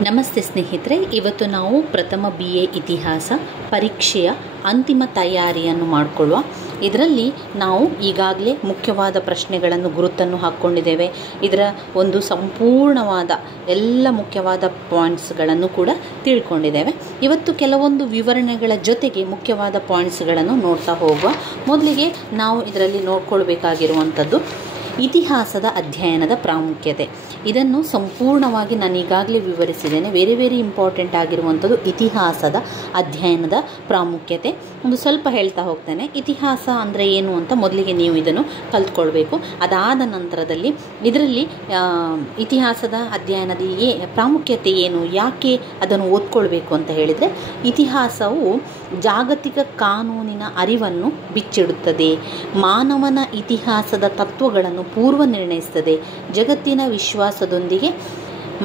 ನಮಸ್ತೆ ಸ್ನೇಹಿತರೆ, ಇವತ್ತು ನಾವು ಪ್ರಥಮ BA ಇತಿಹಾಸ ಪರೀಕ್ಷೆಯ ಅಂತಿಮ ತಯಾರಿಯನ್ನು ಮಾಡಿಕೊಳ್ಳುವ. ಇದರಲ್ಲಿ ನಾವು ಈಗಾಗಲೇ ಮುಖ್ಯವಾದ ಪ್ರಶ್ನೆಗಳನ್ನು ಗುರುತನ್ನು ಹಾಕ್ಕೊಂಡಿದ್ದೇವೆ. ಇದರ ಒಂದು ಸಂಪೂರ್ಣವಾದ ಎಲ್ಲ ಮುಖ್ಯವಾದ ಪಾಯಿಂಟ್ಸ್ಗಳನ್ನು ಕೂಡ ತಿಳ್ಕೊಂಡಿದ್ದೇವೆ. ಇವತ್ತು ಕೆಲವೊಂದು ವಿವರಣೆಗಳ ಜೊತೆಗೆ ಮುಖ್ಯವಾದ ಪಾಯಿಂಟ್ಸ್ಗಳನ್ನು ನೋಡ್ತಾ ಹೋಗುವ. ಮೊದಲಿಗೆ ನಾವು ಇದರಲ್ಲಿ ನೋಡ್ಕೊಳ್ಬೇಕಾಗಿರುವಂಥದ್ದು ಇತಿಹಾಸದ ಅಧ್ಯಯನದ ಪ್ರಾಮುಖ್ಯತೆ. ಇದನ್ನು ಸಂಪೂರ್ಣವಾಗಿ ನಾನು ಈಗಾಗಲೇ ವಿವರಿಸಿದ್ದೇನೆ. ವೆರಿ ಇಂಪಾರ್ಟೆಂಟ್ ಆಗಿರುವಂಥದ್ದು ಇತಿಹಾಸದ ಅಧ್ಯಯನದ ಪ್ರಾಮುಖ್ಯತೆ. ಒಂದು ಸ್ವಲ್ಪ ಹೇಳ್ತಾ ಹೋಗ್ತೇನೆ. ಇತಿಹಾಸ ಅಂದರೆ ಏನು ಅಂತ ಮೊದಲಿಗೆ ನೀವು ಇದನ್ನು ಕಲ್ತ್ಕೊಳ್ಬೇಕು. ಅದಾದ ನಂತರದಲ್ಲಿ ಇದರಲ್ಲಿ ಇತಿಹಾಸದ ಅಧ್ಯಯನದ ಪ್ರಾಮುಖ್ಯತೆ ಏನು, ಯಾಕೆ ಅದನ್ನು ಓದ್ಕೊಳ್ಬೇಕು ಅಂತ ಹೇಳಿದರೆ, ಇತಿಹಾಸವು ಜಾಗತಿಕ ಕಾನೂನಿನ ಅರಿವನ್ನು ಬಿಚ್ಚಿಡುತ್ತದೆ, ಮಾನವನ ಇತಿಹಾಸದ ತತ್ವಗಳನ್ನು ಪೂರ್ವ ನಿರ್ಣಯಿಸುತ್ತದೆ, ಜಗತ್ತಿನ ವಿಶ್ವಾಸದೊಂದಿಗೆ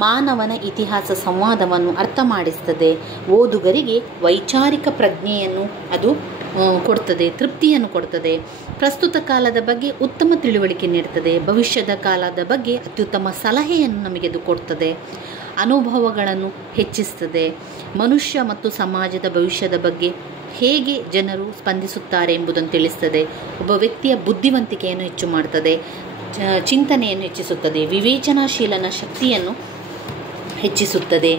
ಮಾನವನ ಇತಿಹಾಸ ಸಂವಾದವನ್ನು ಅರ್ಥ ಮಾಡಿಸ್ತದೆ, ಓದುಗರಿಗೆ ವೈಚಾರಿಕ ಪ್ರಜ್ಞೆಯನ್ನು ಅದು ಕೊಡ್ತದೆ, ತೃಪ್ತಿಯನ್ನು ಕೊಡ್ತದೆ, ಪ್ರಸ್ತುತ ಕಾಲದ ಬಗ್ಗೆ ಉತ್ತಮ ತಿಳುವಳಿಕೆ ನೀಡ್ತದೆ, ಭವಿಷ್ಯದ ಕಾಲದ ಬಗ್ಗೆ ಅತ್ಯುತ್ತಮ ಸಲಹೆಯನ್ನು ನಮಗೆ ಅದು ಕೊಡ್ತದೆ, ಅನುಭವಗಳನ್ನು ಹೆಚ್ಚಿಸ್ತದೆ, ಮನುಷ್ಯ ಮತ್ತು ಸಮಾಜದ ಭವಿಷ್ಯದ ಬಗ್ಗೆ ಹೇಗೆ ಜನರು ಸ್ಪಂದಿಸುತ್ತಾರೆ ಎಂಬುದನ್ನು ತಿಳಿಸ್ತದೆ, ಒಬ್ಬ ವ್ಯಕ್ತಿಯ ಬುದ್ಧಿವಂತಿಕೆಯನ್ನು ಹೆಚ್ಚು ಮಾಡ್ತದೆ, ಚಿಂತನೆಯನ್ನು ಹೆಚ್ಚಿಸುತ್ತದೆ, ವಿವೇಚನಾಶೀಲನ ಶಕ್ತಿಯನ್ನು ಹೆಚ್ಚಿಸುತ್ತದೆ.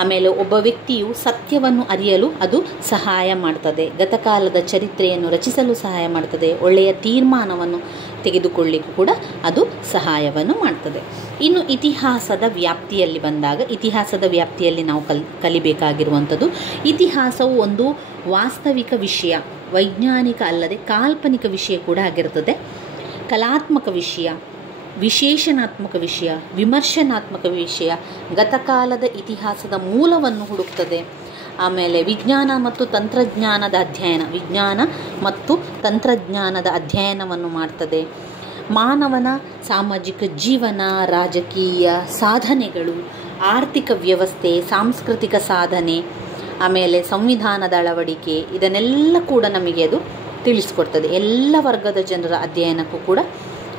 ಆಮೇಲೆ ಒಬ್ಬ ವ್ಯಕ್ತಿಯು ಸತ್ಯವನ್ನು ಅರಿಯಲು ಅದು ಸಹಾಯ ಮಾಡ್ತದೆ, ಗತಕಾಲದ ಚರಿತ್ರೆಯನ್ನು ರಚಿಸಲು ಸಹಾಯ ಮಾಡ್ತದೆ, ಒಳ್ಳೆಯ ತೀರ್ಮಾನವನ್ನು ತೆಗೆದುಕೊಳ್ಳಿಕ್ಕೂ ಕೂಡ ಅದು ಸಹಾಯವನ್ನು ಮಾಡ್ತದೆ. ಇನ್ನು ಇತಿಹಾಸದ ವ್ಯಾಪ್ತಿಯಲ್ಲಿ ಬಂದಾಗ, ಇತಿಹಾಸದ ವ್ಯಾಪ್ತಿಯಲ್ಲಿ ನಾವು ಕಲಿಬೇಕಾಗಿರುವಂಥದ್ದು, ಇತಿಹಾಸವು ಒಂದು ವಾಸ್ತವಿಕ ವಿಷಯ, ವೈಜ್ಞಾನಿಕ ಅಲ್ಲದೆ ಕಾಲ್ಪನಿಕ ವಿಷಯ ಕೂಡ ಆಗಿರ್ತದೆ. ಕಲಾತ್ಮಕ ವಿಷಯ, ವಿಶೇಷಣಾತ್ಮಕ ವಿಷಯ, ವಿಮರ್ಶನಾತ್ಮಕ ವಿಷಯ, ಗತಕಾಲದ ಇತಿಹಾಸದ ಮೂಲವನ್ನು ಹುಡುಕ್ತದೆ. ಆಮೇಲೆ ವಿಜ್ಞಾನ ಮತ್ತು ತಂತ್ರಜ್ಞಾನದ ಅಧ್ಯಯನ, ವಿಜ್ಞಾನ ಮತ್ತು ತಂತ್ರಜ್ಞಾನದ ಅಧ್ಯಯನವನ್ನು ಮಾಡ್ತದೆ. ಮಾನವನ ಸಾಮಾಜಿಕ ಜೀವನ, ರಾಜಕೀಯ ಸಾಧನೆಗಳು, ಆರ್ಥಿಕ ವ್ಯವಸ್ಥೆ, ಸಾಂಸ್ಕೃತಿಕ ಸಾಧನೆ, ಆಮೇಲೆ ಸಂವಿಧಾನದ ಅಳವಡಿಕೆ, ಇದನ್ನೆಲ್ಲ ಕೂಡ ನಮಗೆ ಅದು ತಿಳಿಸ್ಕೊಡ್ತದೆ. ಎಲ್ಲ ವರ್ಗದ ಜನರ ಅಧ್ಯಯನಕ್ಕೂ ಕೂಡ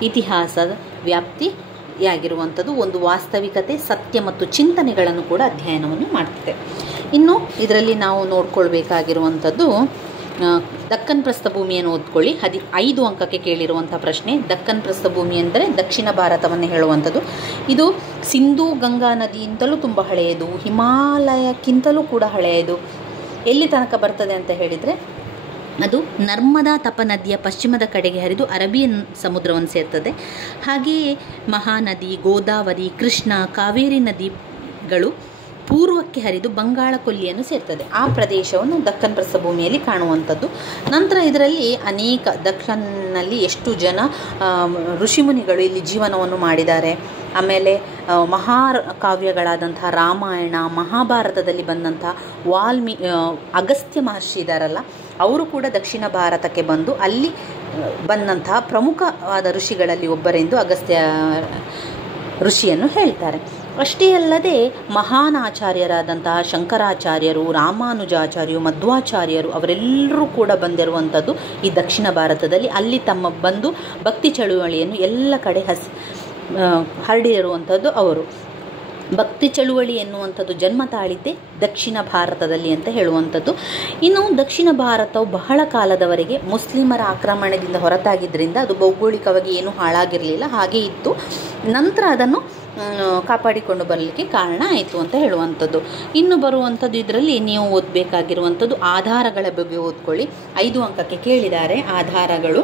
ಇತಿಹಾಸದ ವ್ಯಾಪ್ತಿಯಾಗಿರುವಂಥದ್ದು ಒಂದು ವಾಸ್ತವಿಕತೆ, ಸತ್ಯ ಮತ್ತು ಚಿಂತನೆಗಳನ್ನು ಕೂಡ ಅಧ್ಯಯನವನ್ನು ಮಾಡ್ತದೆ. ಇನ್ನು ಇದರಲ್ಲಿ ನಾವು ನೋಡ್ಕೊಳ್ಬೇಕಾಗಿರುವಂಥದ್ದು ದಕ್ಕನ್ ಪ್ರಸ್ಥಭೂಮಿಯನ್ನು ಓದ್ಕೊಳ್ಳಿ. 5 ಅಂಕಕ್ಕೆ ಕೇಳಿರುವಂಥ ಪ್ರಶ್ನೆ. ದಕ್ಕನ್ ಪ್ರಸ್ಥಭೂಮಿ ಅಂದರೆ ದಕ್ಷಿಣ ಭಾರತವನ್ನು ಹೇಳುವಂಥದ್ದು. ಇದು ಸಿಂಧೂ ಗಂಗಾ ನದಿಯಿಂದಲೂ ತುಂಬ ಹಳೆಯದು, ಹಿಮಾಲಯಕ್ಕಿಂತಲೂ ಕೂಡ ಹಳೆಯದು. ಎಲ್ಲಿ ತನಕ ಬರ್ತದೆ ಅಂತ ಹೇಳಿದರೆ, ಅದು ನರ್ಮದಾ ತಪನದಿಯ ಪಶ್ಚಿಮದ ಕಡೆಗೆ ಹರಿದು ಅರೇಬಿಯನ್ ಸಮುದ್ರವನ್ನು ಸೇರ್ತದೆ. ಹಾಗೆಯೇ ಮಹಾನದಿ, ಗೋದಾವರಿ, ಕೃಷ್ಣ, ಕಾವೇರಿ ನದಿಗಳು ಪೂರ್ವಕ್ಕೆ ಹರಿದು ಬಂಗಾಳ ಕೊಲ್ಲಿಯನ್ನು ಸೇರ್ತದೆ. ಆ ಪ್ರದೇಶವನ್ನು ದಕ್ಕನ್ ಪ್ರಸ್ಥಭೂಮಿಯಲ್ಲಿ ಕಾಣುವಂಥದ್ದು. ನಂತರ ಇದರಲ್ಲಿ ಅನೇಕ, ದಕ್ಕನ್ನಲ್ಲಿ ಎಷ್ಟು ಜನ ಋಷಿಮುನಿಗಳು ಇಲ್ಲಿ ಜೀವನವನ್ನು ಮಾಡಿದ್ದಾರೆ. ಆಮೇಲೆ ಮಹಾಕಾವ್ಯಗಳಾದಂತಹ ರಾಮಾಯಣ, ಮಹಾಭಾರತದಲ್ಲಿ ಬಂದಂತಹ ಅಗಸ್ತ್ಯ ಮಹರ್ಷಿ ಇದ್ದಾರಲ್ಲ, ಅವರು ಕೂಡ ದಕ್ಷಿಣ ಭಾರತಕ್ಕೆ ಬಂದು ಅಲ್ಲಿ ಬಂದಂತಹ ಪ್ರಮುಖವಾದ ಋಷಿಗಳಲ್ಲಿ ಒಬ್ಬರೆಂದು ಅಗಸ್ತ್ಯ ಋಷಿಯನ್ನು ಹೇಳ್ತಾರೆ. ಅಷ್ಟೇ ಅಲ್ಲದೆ ಮಹಾನ್ ಆಚಾರ್ಯರಾದಂತಹ ಶಂಕರಾಚಾರ್ಯರು, ರಾಮಾನುಜಾಚಾರ್ಯರು, ಮಧ್ವಾಚಾರ್ಯರು ಅವರೆಲ್ಲರೂ ಕೂಡ ಬಂದಿರುವಂಥದ್ದು ಈ ದಕ್ಷಿಣ ಭಾರತದಲ್ಲಿ. ಅಲ್ಲಿ ತಮ್ಮ ಬಂದು ಭಕ್ತಿ ಚಳುವಳಿಯನ್ನು ಎಲ್ಲ ಕಡೆ ಹರಡಿರುವಂಥದ್ದು ಅವರು. ಭಕ್ತಿ ಚಳುವಳಿ ಎನ್ನುವಂಥದ್ದು ಜನ್ಮ ತಾಳಿದ್ದೇ ದಕ್ಷಿಣ ಭಾರತದಲ್ಲಿ ಅಂತ ಹೇಳುವಂಥದ್ದು. ಇನ್ನು ದಕ್ಷಿಣ ಭಾರತವು ಬಹಳ ಕಾಲದವರೆಗೆ ಮುಸ್ಲಿಮರ ಆಕ್ರಮಣದಿಂದ ಹೊರತಾಗಿದ್ದರಿಂದ ಅದು ಭೌಗೋಳಿಕವಾಗಿ ಏನೂ ಹಾಳಾಗಿರಲಿಲ್ಲ, ಹಾಗೆ ಇತ್ತು. ನಂತರ ಅದನ್ನು ಕಾಪಾಡಿಕೊಂಡು ಬರಲಿಕ್ಕೆ ಕಾರಣ ಆಯಿತು ಅಂತ ಹೇಳುವಂಥದ್ದು. ಇನ್ನು ಬರುವಂಥದ್ದು ಇದರಲ್ಲಿ ನೀವು ಓದಬೇಕಾಗಿರುವಂಥದ್ದು ಆಧಾರಗಳ ಬಗ್ಗೆ ಓದ್ಕೊಳ್ಳಿ. 5 ಅಂಕಕ್ಕೆ ಕೇಳಿದ್ದಾರೆ ಆಧಾರಗಳು.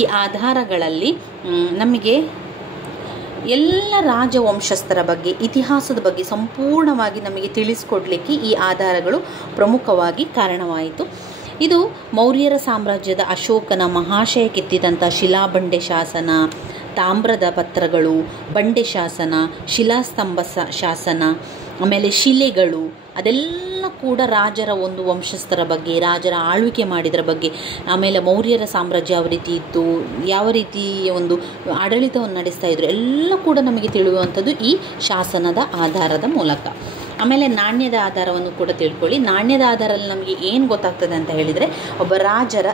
ಈ ಆಧಾರಗಳಲ್ಲಿ ನಮಗೆ ಎಲ್ಲ ರಾಜವಂಶಸ್ಥರ ಬಗ್ಗೆ, ಇತಿಹಾಸದ ಬಗ್ಗೆ ಸಂಪೂರ್ಣವಾಗಿ ನಮಗೆ ತಿಳಿಸ್ಕೊಡ್ಲಿಕ್ಕೆ ಈ ಆಧಾರಗಳು ಪ್ರಮುಖವಾಗಿ ಕಾರಣವಾಯಿತು. ಇದು ಮೌರ್ಯರ ಸಾಮ್ರಾಜ್ಯದ ಅಶೋಕನ ಮಹಾಶಯ ಕೆತ್ತಿದಂಥ ಶಿಲಾಬಂಡೆ ಶಾಸನ, ತಾಮ್ರದ ಪತ್ರಗಳು, ಬಂಡೆ ಶಾಸನ, ಶಿಲಾಸ್ತಂಭ ಶಾಸನ, ಆಮೇಲೆ ಶಿಲೆಗಳು, ಅದೆಲ್ಲ ಕೂಡ ರಾಜರ ಒಂದು ವಂಶಸ್ಥರ ಬಗ್ಗೆ, ರಾಜರ ಆಳ್ವಿಕೆ ಮಾಡಿದರ ಬಗ್ಗೆ, ಆಮೇಲೆ ಮೌರ್ಯರ ಸಾಮ್ರಾಜ್ಯ ಯಾವ ರೀತಿ ಇತ್ತು, ಯಾವ ರೀತಿ ಒಂದು ಆಡಳಿತವನ್ನು ನಡೆಸ್ತಾ ಇದ್ರು, ಎಲ್ಲ ಕೂಡ ನಮಗೆ ತಿಳಿಯುವಂಥದ್ದು ಈ ಶಾಸನದ ಆಧಾರದ ಮೂಲಕ. ಆಮೇಲೆ ನಾಣ್ಯದ ಆಧಾರವನ್ನು ಕೂಡ ತಿಳ್ಕೊಳ್ಳಿ. ನಾಣ್ಯದ ಆಧಾರದಲ್ಲಿ ನಮಗೆ ಏನು ಗೊತ್ತಾಗ್ತದೆ ಅಂತ ಹೇಳಿದರೆ, ಒಬ್ಬ ರಾಜರ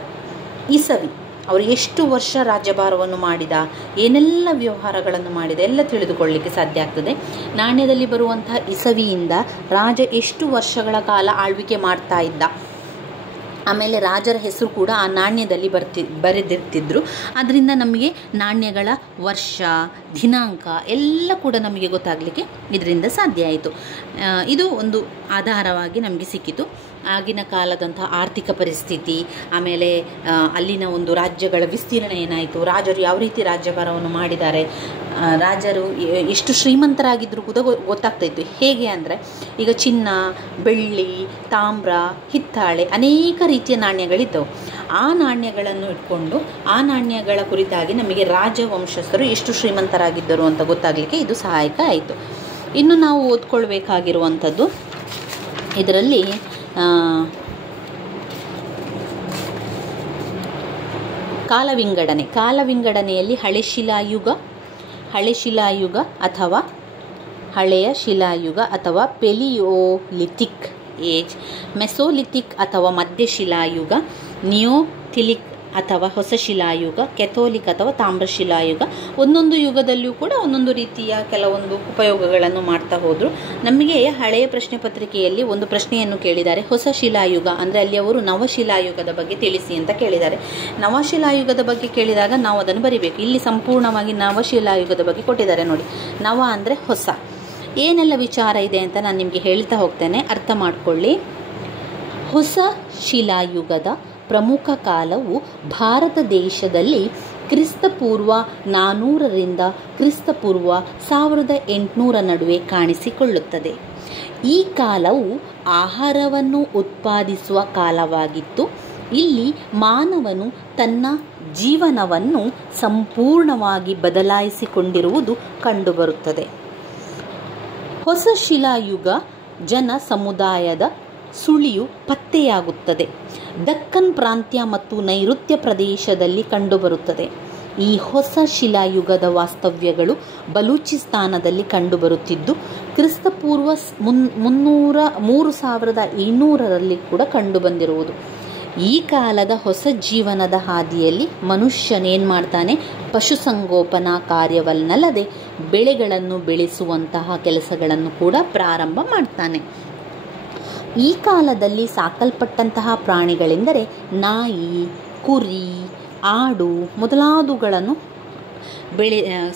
ಇಸವಿ, ಅವರು ಎಷ್ಟು ವರ್ಷ ರಾಜ್ಯಭಾರವನ್ನು ಮಾಡಿದ, ಏನೆಲ್ಲ ವ್ಯವಹಾರಗಳನ್ನು ಮಾಡಿದ ಎಲ್ಲ ತಿಳಿದುಕೊಳ್ಳಲಿಕ್ಕೆ ಸಾಧ್ಯ ಆಗ್ತದೆ. ನಾಣ್ಯದಲ್ಲಿ ಬರುವಂತಹ ಇಸವಿಯಿಂದ ರಾಜ ಎಷ್ಟು ವರ್ಷಗಳ ಕಾಲ ಆಳ್ವಿಕೆ ಮಾಡ್ತಾ ಇದ್ದ, ಆಮೇಲೆ ರಾಜರ ಹೆಸರು ಕೂಡ ಆ ನಾಣ್ಯದಲ್ಲಿ ಬರೆದಿರ್ತಿದ್ರು. ಅದರಿಂದ ನಮಗೆ ನಾಣ್ಯಗಳ ವರ್ಷ, ದಿನಾಂಕ ಎಲ್ಲ ಕೂಡ ನಮಗೆ ಗೊತ್ತಾಗಲಿಕ್ಕೆ ಇದರಿಂದ ಸಾಧ್ಯ ಆಯಿತು. ಇದು ಒಂದು ಆಧಾರವಾಗಿ ನಮಗೆ ಸಿಕ್ಕಿತು. ಆಗಿನ ಕಾಲದಂತಹ ಆರ್ಥಿಕ ಪರಿಸ್ಥಿತಿ, ಆಮೇಲೆ ಅಲ್ಲಿನ ಒಂದು ರಾಜ್ಯಗಳ ವಿಸ್ತೀರ್ಣ ಏನಾಯಿತು, ರಾಜರು ಯಾವ ರೀತಿ ರಾಜ್ಯಭಾರವನ್ನು ಮಾಡಿದ್ದಾರೆ, ರಾಜರು ಎಷ್ಟು ಶ್ರೀಮಂತರಾಗಿದ್ದರೂ ಕೂಡ ಗೊತ್ತಾಗ್ತಾ ಇತ್ತು. ಹೇಗೆ ಅಂದರೆ ಈಗ ಚಿನ್ನ, ಬೆಳ್ಳಿ, ತಾಮ್ರ, ಹಿತ್ತಾಳೆ ಅನೇಕ ರೀತಿಯ ನಾಣ್ಯಗಳಿದ್ದವು. ಆ ನಾಣ್ಯಗಳನ್ನು ಇಟ್ಕೊಂಡು ಆ ನಾಣ್ಯಗಳ ಕುರಿತಾಗಿ ನಮಗೆ ರಾಜವಂಶಸ್ಥರು ಎಷ್ಟು ಶ್ರೀಮಂತರಾಗಿದ್ದರು ಅಂತ ಗೊತ್ತಾಗಲಿಕ್ಕೆ ಇದು ಸಹಾಯಕ ಆಯಿತು. ಇನ್ನು ನಾವು ಓದ್ಕೊಳ್ಬೇಕಾಗಿರುವಂಥದ್ದು ಇದರಲ್ಲಿ ಕಾಲವಿಂಗಡಣೆಯಲ್ಲಿ ಹಳೆ ಶಿಲಾಯುಗ ಅಥವಾ ಹಳೆಯ ಶಿಲಾಯುಗ ಅಥವಾ ಪೆಲಿಯೋಲಿಥಿಕ್ ಏಜ್, ಮೆಸೋಲಿಥಿಕ್ ಅಥವಾ ಮಧ್ಯಶಿಲಾಯುಗ, ನಿಯೋಥಿಲಿಕ್ ಅಥವಾ ಹೊಸ ಶಿಲಾಯುಗ, ಕೆಥೋಲಿಕ್ ಅಥವಾ ತಾಮ್ರ ಶಿಲಾಯುಗ. ಒಂದೊಂದು ಯುಗದಲ್ಲಿಯೂ ಕೂಡ ಒಂದೊಂದು ರೀತಿಯ ಕೆಲವೊಂದು ಉಪಯೋಗಗಳನ್ನು ಮಾಡ್ತಾ ಹೋದರು. ನಮಗೆ ಹಳೆಯ ಪ್ರಶ್ನೆ ಪತ್ರಿಕೆಯಲ್ಲಿ ಒಂದು ಪ್ರಶ್ನೆಯನ್ನು ಕೇಳಿದ್ದಾರೆ, ಹೊಸ ಶಿಲಾಯುಗ ಅಂದರೆ ಅಲ್ಲಿ ಅವರು ನವಶಿಲಾಯುಗದ ಬಗ್ಗೆ ತಿಳಿಸಿ ಅಂತ ಕೇಳಿದ್ದಾರೆ. ನವಶಿಲಾಯುಗದ ಬಗ್ಗೆ ಕೇಳಿದಾಗ ನಾವು ಅದನ್ನು ಬರಿಬೇಕು. ಇಲ್ಲಿ ಸಂಪೂರ್ಣವಾಗಿ ನವಶಿಲಾಯುಗದ ಬಗ್ಗೆ ಕೊಟ್ಟಿದ್ದಾರೆ ನೋಡಿ. ನವ ಅಂದರೆ ಹೊಸ. ಏನೆಲ್ಲ ವಿಚಾರ ಇದೆ ಅಂತ ನಾನು ನಿಮಗೆ ಹೇಳ್ತಾ ಹೋಗ್ತೇನೆ, ಅರ್ಥ ಮಾಡಿಕೊಳ್ಳಿ. ಹೊಸ ಶಿಲಾಯುಗದ ಪ್ರಮುಖ ಕಾಲವು ಭಾರತ ದೇಶದಲ್ಲಿ ಕ್ರಿಸ್ತಪೂರ್ವ 400ರಿಂದ ಕ್ರಿಸ್ತಪೂರ್ವ 1800 ನಡುವೆ ಕಾಣಿಸಿಕೊಳ್ಳುತ್ತದೆ. ಈ ಕಾಲವು ಆಹಾರವನ್ನು ಉತ್ಪಾದಿಸುವ ಕಾಲವಾಗಿತ್ತು. ಇಲ್ಲಿ ಮಾನವನು ತನ್ನ ಜೀವನವನ್ನು ಸಂಪೂರ್ಣವಾಗಿ ಬದಲಾಯಿಸಿಕೊಂಡಿರುವುದು ಕಂಡುಬರುತ್ತದೆ. ಹೊಸ ಶಿಲಾಯುಗ ಜನ ಸಮುದಾಯದ ಸುಳಿಯು ಪತ್ತೆಯಾಗುತ್ತದೆ. ದಕ್ಕನ್ ಪ್ರಾಂತ್ಯ ಮತ್ತು ನೈಋತ್ಯ ಪ್ರದೇಶದಲ್ಲಿ ಕಂಡುಬರುತ್ತದೆ. ಈ ಹೊಸ ಶಿಲಾಯುಗದ ವಾಸ್ತವ್ಯಗಳು ಬಲೂಚಿಸ್ತಾನದಲ್ಲಿ ಕಂಡುಬರುತ್ತಿದ್ದು ಕ್ರಿಸ್ತಪೂರ್ವ 3200 ಕೂಡ ಕಂಡುಬಂದಿರುವುದು. ಈ ಕಾಲದ ಹೊಸ ಜೀವನದ ಹಾದಿಯಲ್ಲಿ ಮನುಷ್ಯನೇನು ಮಾಡ್ತಾನೆ, ಪಶುಸಂಗೋಪನಾ ಕಾರ್ಯವನ್ನಲ್ಲದೆ ಬೆಳೆಗಳನ್ನು ಬೆಳೆಸುವಂತಹ ಕೆಲಸಗಳನ್ನು ಕೂಡ ಪ್ರಾರಂಭ ಮಾಡ್ತಾನೆ. ಈ ಕಾಲದಲ್ಲಿ ಸಾಕಲ್ಪಟ್ಟಂತಹ ಪ್ರಾಣಿಗಳೆಂದರೆ ನಾಯಿ, ಕುರಿ, ಆಡು ಮೊದಲಾದವುಗಳನ್ನು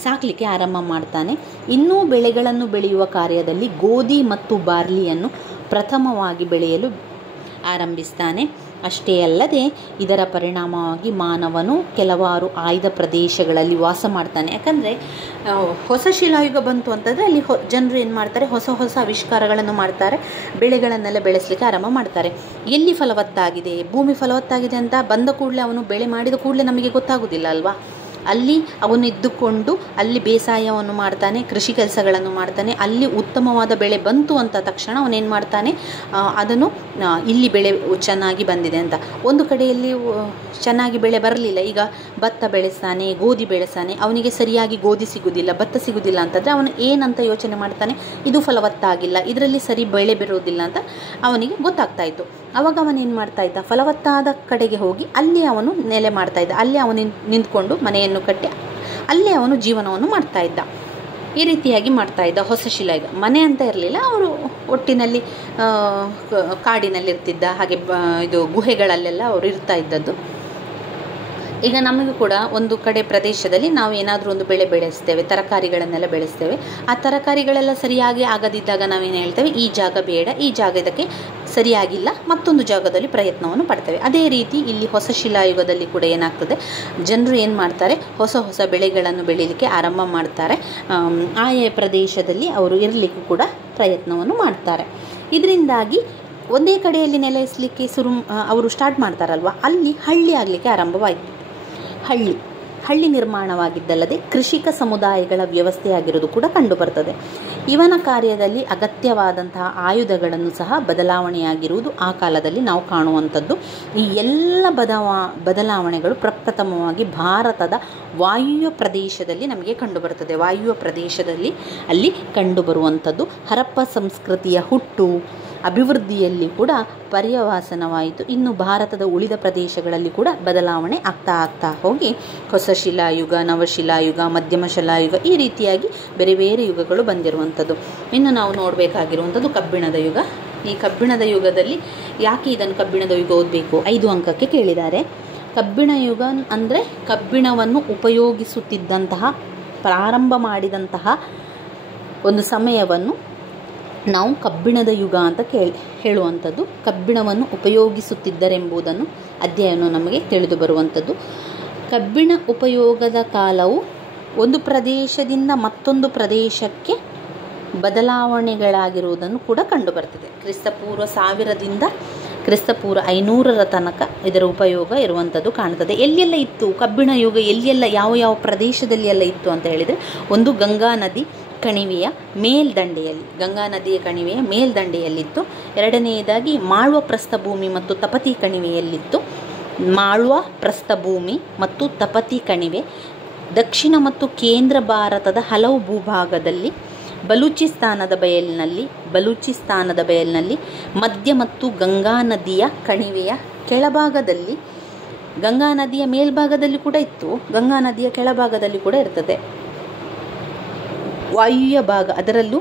ಸಾಕಲಿಕ್ಕೆ ಆರಂಭ ಮಾಡ್ತಾನೆ. ಇನ್ನೂ ಬೆಳೆಗಳನ್ನು ಬೆಳೆಯುವ ಕಾರ್ಯದಲ್ಲಿ ಗೋಧಿ ಮತ್ತು ಬಾರ್ಲಿಯನ್ನು ಪ್ರಥಮವಾಗಿ ಬೆಳೆಯಲು ಆರಂಭಿಸ್ತಾನೆ. ಅಷ್ಟೇ ಅಲ್ಲದೆ ಇದರ ಪರಿಣಾಮವಾಗಿ ಮಾನವನು ಕೆಲವಾರು ಆಯ್ದ ಪ್ರದೇಶಗಳಲ್ಲಿ ವಾಸ ಮಾಡ್ತಾನೆ. ಯಾಕಂದರೆ ಹೊಸ ಶಿಲಾಯುಗ ಬಂತು ಅಂತಂದರೆ ಅಲ್ಲಿ ಜನರು ಏನು ಮಾಡ್ತಾರೆ, ಹೊಸ ಹೊಸ ಆವಿಷ್ಕಾರಗಳನ್ನು ಮಾಡ್ತಾರೆ, ಬೆಳೆಗಳನ್ನೆಲ್ಲ ಬೆಳೆಸಲಿಕ್ಕೆ ಆರಂಭ ಮಾಡ್ತಾರೆ. ಎಲ್ಲಿ ಫಲವತ್ತಾಗಿದೆ, ಭೂಮಿ ಫಲವತ್ತಾಗಿದೆ ಅಂತ ಬಂದ ಕೂಡಲೇ ಅವನು ಬೆಳೆ ಮಾಡಿದ ಕೂಡಲೇ ನಮಗೆ ಗೊತ್ತಾಗೋದಿಲ್ಲ ಅಲ್ವಾ. ಅಲ್ಲಿ ಅವನು ಇದ್ದುಕೊಂಡು ಅಲ್ಲಿ ಬೇಸಾಯವನ್ನು ಮಾಡ್ತಾನೆ, ಕೃಷಿ ಕೆಲಸಗಳನ್ನು ಮಾಡ್ತಾನೆ. ಅಲ್ಲಿ ಉತ್ತಮವಾದ ಬೆಳೆ ಬಂತು ಅಂತ ತಕ್ಷಣ ಅವನೇನು ಮಾಡ್ತಾನೆ, ಅದನ್ನು ಇಲ್ಲಿ ಬೆಳೆ ಚೆನ್ನಾಗಿ ಬಂದಿದೆ ಅಂತ. ಒಂದು ಕಡೆಯಲ್ಲಿ ಚೆನ್ನಾಗಿ ಬೆಳೆ ಬರಲಿಲ್ಲ, ಈಗ ಭತ್ತ ಬೆಳೆಸ್ತಾನೆ, ಗೋಧಿ ಬೆಳೆಸ್ತಾನೆ, ಅವನಿಗೆ ಸರಿಯಾಗಿ ಗೋಧಿ ಸಿಗುವುದಿಲ್ಲ, ಭತ್ತ ಸಿಗುವುದಿಲ್ಲ ಅಂತಂದರೆ ಅವನು ಏನಂತ ಯೋಚನೆ ಮಾಡ್ತಾನೆ, ಇದು ಫಲವತ್ತಾಗಿಲ್ಲ, ಇದರಲ್ಲಿ ಸರಿ ಬೆಳೆ ಬರೋದಿಲ್ಲ ಅಂತ ಅವನಿಗೆ ಗೊತ್ತಾಗ್ತಾ ಇತ್ತು. ಆವಾಗ ಅವನೇನು ಮಾಡ್ತಾ ಇದ್ದ, ಫಲವತ್ತಾದ ಕಡೆಗೆ ಹೋಗಿ ಅಲ್ಲಿ ಅವನು ನೆಲೆ ಮಾಡ್ತಾ ಇದ್ದ. ಅಲ್ಲಿ ಅವನು ನಿಂತ್ಕೊಂಡು ಮನೆಯನ್ನು ಕಟ್ಟಿ ಅಲ್ಲೇ ಅವನು ಜೀವನವನ್ನು ಮಾಡ್ತಾ ಇದ್ದ. ಈ ರೀತಿಯಾಗಿ ಮಾಡ್ತಾ ಇದ್ದ ಹೊಸ ಶಿಲಾಯುಗ. ಮನೆ ಅಂತ ಇರಲಿಲ್ಲ, ಅವರು ಒಟ್ಟಿನಲ್ಲಿ ಕಾಡಿನಲ್ಲಿರ್ತಿದ್ದ ಹಾಗೆ ಇದು ಗುಹೆಗಳಲ್ಲೆಲ್ಲ ಅವರು ಇರ್ತಾ ಇದ್ದದ್ದು. ಈಗ ನಮಗೂ ಕೂಡ ಒಂದು ಕಡೆ ಪ್ರದೇಶದಲ್ಲಿ ನಾವು ಏನಾದರೂ ಒಂದು ಬೆಳೆ ಬೆಳೆಸ್ತೇವೆ, ತರಕಾರಿಗಳನ್ನೆಲ್ಲ ಬೆಳೆಸ್ತೇವೆ. ಆ ತರಕಾರಿಗಳೆಲ್ಲ ಸರಿಯಾಗಿ ಆಗದಿದ್ದಾಗ ನಾವೇನು ಹೇಳ್ತೇವೆ, ಈ ಜಾಗ ಬೇಡ, ಈ ಜಾಗ ಇದಕ್ಕೆ ಸರಿಯಾಗಿಲ್ಲ, ಮತ್ತೊಂದು ಜಾಗದಲ್ಲಿ ಪ್ರಯತ್ನವನ್ನು ಪಡ್ತೇವೆ. ಅದೇ ರೀತಿ ಇಲ್ಲಿ ಹೊಸ ಶಿಲಾಯುಗದಲ್ಲಿ ಕೂಡ ಏನಾಗ್ತದೆ, ಜನರು ಏನು ಮಾಡ್ತಾರೆ, ಹೊಸ ಹೊಸ ಬೆಳೆಗಳನ್ನು ಬೆಳೀಲಿಕ್ಕೆ ಆರಂಭ ಮಾಡ್ತಾರೆ. ಆಯಾ ಪ್ರದೇಶದಲ್ಲಿ ಅವರು ಇರಲಿಕ್ಕೂ ಕೂಡ ಪ್ರಯತ್ನವನ್ನು ಮಾಡ್ತಾರೆ. ಇದರಿಂದಾಗಿ ಒಂದೇ ಕಡೆಯಲ್ಲಿ ನೆಲೆಸಲಿಕ್ಕೆ ಅವರು ಸ್ಟಾರ್ಟ್ ಮಾಡ್ತಾರಲ್ವ, ಅಲ್ಲಿ ಹಳ್ಳಿ ಆಗಲಿಕ್ಕೆ ಆರಂಭವಾಯಿತು. ಹಳ್ಳಿ ನಿರ್ಮಾಣವಾಗಿದ್ದಲ್ಲದೆ ಕೃಷಿಕ ಸಮುದಾಯಗಳ ವ್ಯವಸ್ಥೆಯಾಗಿರೋದು ಕೂಡ ಕಂಡುಬರ್ತದೆ. ಇವನ ಕಾರ್ಯದಲ್ಲಿ ಅಗತ್ಯವಾದಂತಹ ಆಯುಧಗಳನ್ನು ಸಹ ಬದಲಾವಣೆಯಾಗಿರುವುದು ಆ ಕಾಲದಲ್ಲಿ ನಾವು ಕಾಣುವಂಥದ್ದು. ಈ ಎಲ್ಲ ಬದಲಾವಣೆಗಳು ಪ್ರಪ್ರಥಮವಾಗಿ ಭಾರತದ ವಾಯುವ್ಯ ಪ್ರದೇಶದಲ್ಲಿ ನಮಗೆ ಕಂಡುಬರುತ್ತದೆ. ವಾಯುವ್ಯ ಪ್ರದೇಶದಲ್ಲಿ ಅಲ್ಲಿ ಕಂಡುಬರುವಂಥದ್ದು ಹರಪ್ಪ ಸಂಸ್ಕೃತಿಯ ಹುಟ್ಟು, ಅಭಿವೃದ್ಧಿಯಲ್ಲಿ ಕೂಡ ಪರ್ಯವಸಾನವಾಯಿತು. ಇನ್ನು ಭಾರತದ ಉಳಿದ ಪ್ರದೇಶಗಳಲ್ಲಿ ಕೂಡ ಬದಲಾವಣೆ ಆಗ್ತಾ ಹೋಗಿ ಹೊಸ ಶಿಲಾಯುಗ, ನವಶಿಲಾಯುಗ, ಮಧ್ಯಮ ಶಿಲಾಯುಗ ಈ ರೀತಿಯಾಗಿ ಬೇರೆ ಬೇರೆ ಯುಗಗಳು ಬಂದಿರುವಂಥದ್ದು. ಇನ್ನು ನಾವು ನೋಡಬೇಕಾಗಿರುವಂಥದ್ದು ಕಬ್ಬಿಣದ ಯುಗ. ಈ ಕಬ್ಬಿಣದ ಯುಗದಲ್ಲಿ ಯಾಕೆ ಇದನ್ನು ಕಬ್ಬಿಣದ ಯುಗ ಓದಬೇಕು? 5 ಅಂಕಕ್ಕೆ ಕೇಳಿದ್ದಾರೆ. ಕಬ್ಬಿಣ ಯುಗ ಅಂದರೆ ಕಬ್ಬಿಣವನ್ನು ಉಪಯೋಗಿಸುತ್ತಿದ್ದಂತಹ, ಪ್ರಾರಂಭ ಮಾಡಿದಂತಹ ಒಂದು ಸಮಯವನ್ನು ನಾವು ಕಬ್ಬಿಣದ ಯುಗ ಅಂತ ಹೇಳುವಂಥದ್ದು. ಕಬ್ಬಿಣವನ್ನು ಉಪಯೋಗಿಸುತ್ತಿದ್ದರೆಂಬುದನ್ನು ಅಧ್ಯಯನ ನಮಗೆ ತಿಳಿದು ಬರುವಂಥದ್ದು. ಕಬ್ಬಿಣ ಉಪಯೋಗದ ಕಾಲವು ಒಂದು ಪ್ರದೇಶದಿಂದ ಮತ್ತೊಂದು ಪ್ರದೇಶಕ್ಕೆ ಬದಲಾವಣೆಗಳಾಗಿರುವುದನ್ನು ಕೂಡ ಕಂಡುಬರ್ತದೆ. ಕ್ರಿಸ್ತಪೂರ್ವ 1000ರಿಂದ ಕ್ರಿಸ್ತಪೂರ್ವ 500ರ ತನಕ ಇದರ ಉಪಯೋಗ ಇರುವಂಥದ್ದು ಕಾಣ್ತದೆ. ಎಲ್ಲೆಲ್ಲ ಇತ್ತು ಕಬ್ಬಿಣ ಯುಗ, ಎಲ್ಲೆಲ್ಲ ಯಾವ ಪ್ರದೇಶದಲ್ಲಿ ಎಲ್ಲ ಇತ್ತು ಅಂತ ಹೇಳಿದರೆ, ಒಂದು ಗಂಗಾ ನದಿ ಕಣಿವೆಯ ಮೇಲ್ದಂಡೆಯಲ್ಲಿ, ಗಂಗಾ ನದಿಯ ಕಣಿವೆಯ ಮೇಲ್ದಂಡೆಯಲ್ಲಿತ್ತು. ಎರಡನೆಯದಾಗಿ ಮಾಳ್ವ ಪ್ರಸ್ಥಭೂಮಿ ಮತ್ತು ತಪತಿ ಕಣಿವೆಯಲ್ಲಿತ್ತು. ಮಾಳ್ವ ಪ್ರಸ್ಥಭೂಮಿ ಮತ್ತು ತಪತಿ ಕಣಿವೆ ದಕ್ಷಿಣ ಮತ್ತು ಕೇಂದ್ರ ಭಾರತದ ಹಲವು ಭೂಭಾಗದಲ್ಲಿ, ಬಲೂಚಿಸ್ತಾನದ ಬಯಲಿನಲ್ಲಿ, ಮಧ್ಯ ಮತ್ತು ಗಂಗಾ ನದಿಯ ಕಣಿವೆಯ ಕೆಳಭಾಗದಲ್ಲಿ, ಗಂಗಾ ನದಿಯ ಮೇಲ್ಭಾಗದಲ್ಲಿ ಕೂಡ ಇತ್ತು, ಗಂಗಾ ನದಿಯ ಕೆಳಭಾಗದಲ್ಲಿ ಕೂಡ ಇರ್ತದೆ. ವಾಯುವ್ಯ ಭಾಗ, ಅದರಲ್ಲೂ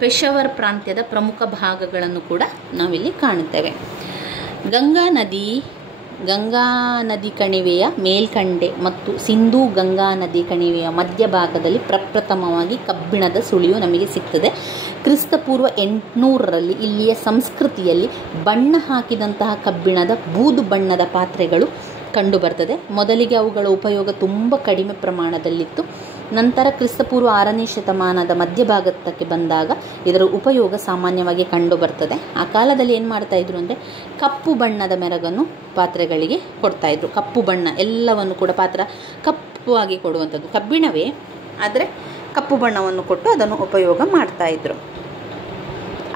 ಪೆಶಾವರ್ ಪ್ರಾಂತ್ಯದ ಪ್ರಮುಖ ಭಾಗಗಳನ್ನು ಕೂಡ ನಾವಿಲ್ಲಿ ಕಾಣುತ್ತೇವೆ. ಗಂಗಾ ನದಿ ಕಣಿವೆಯ ಮೇಲ್ಕಂಡೆ ಮತ್ತು ಸಿಂಧೂ ಗಂಗಾ ನದಿ ಕಣಿವೆಯ ಮಧ್ಯಭಾಗದಲ್ಲಿ ಪ್ರಪ್ರಥಮವಾಗಿ ಕಬ್ಬಿಣದ ಸುಳಿವು ನಮಗೆ ಸಿಗ್ತದೆ. ಕ್ರಿಸ್ತಪೂರ್ವ 800ರಲ್ಲಿ ಇಲ್ಲಿಯ ಸಂಸ್ಕೃತಿಯಲ್ಲಿ ಬಣ್ಣ ಹಾಕಿದಂತಹ ಕಬ್ಬಿಣದ ಬೂದು ಬಣ್ಣದ ಪಾತ್ರೆಗಳು ಕಂಡುಬರ್ತದೆ. ಮೊದಲಿಗೆ ಅವುಗಳ ಉಪಯೋಗ ತುಂಬ ಕಡಿಮೆ ಪ್ರಮಾಣದಲ್ಲಿತ್ತು. ನಂತರ ಕ್ರಿಸ್ತಪೂರ್ವ 6ನೇ ಶತಮಾನದ ಮಧ್ಯಭಾಗಕ್ಕೆ ಬಂದಾಗ ಇದರ ಉಪಯೋಗ ಸಾಮಾನ್ಯವಾಗಿ ಕಂಡುಬರ್ತದೆ. ಆ ಕಾಲದಲ್ಲಿ ಏನು ಮಾಡ್ತಾಯಿದ್ರು ಅಂದರೆ ಕಪ್ಪು ಬಣ್ಣದ ಮೆರಗನ್ನು ಪಾತ್ರೆಗಳಿಗೆ ಕೊಡ್ತಾಯಿದ್ರು. ಕಪ್ಪು ಬಣ್ಣ ಎಲ್ಲವನ್ನು ಕೂಡ, ಪಾತ್ರ ಕಪ್ಪು ಆಗಿ ಕೊಡುವಂಥದ್ದು ಕಬ್ಬಿಣವೇ, ಆದರೆ ಕಪ್ಪು ಬಣ್ಣವನ್ನು ಕೊಟ್ಟು ಅದನ್ನು ಉಪಯೋಗ ಮಾಡ್ತಾಯಿದ್ರು.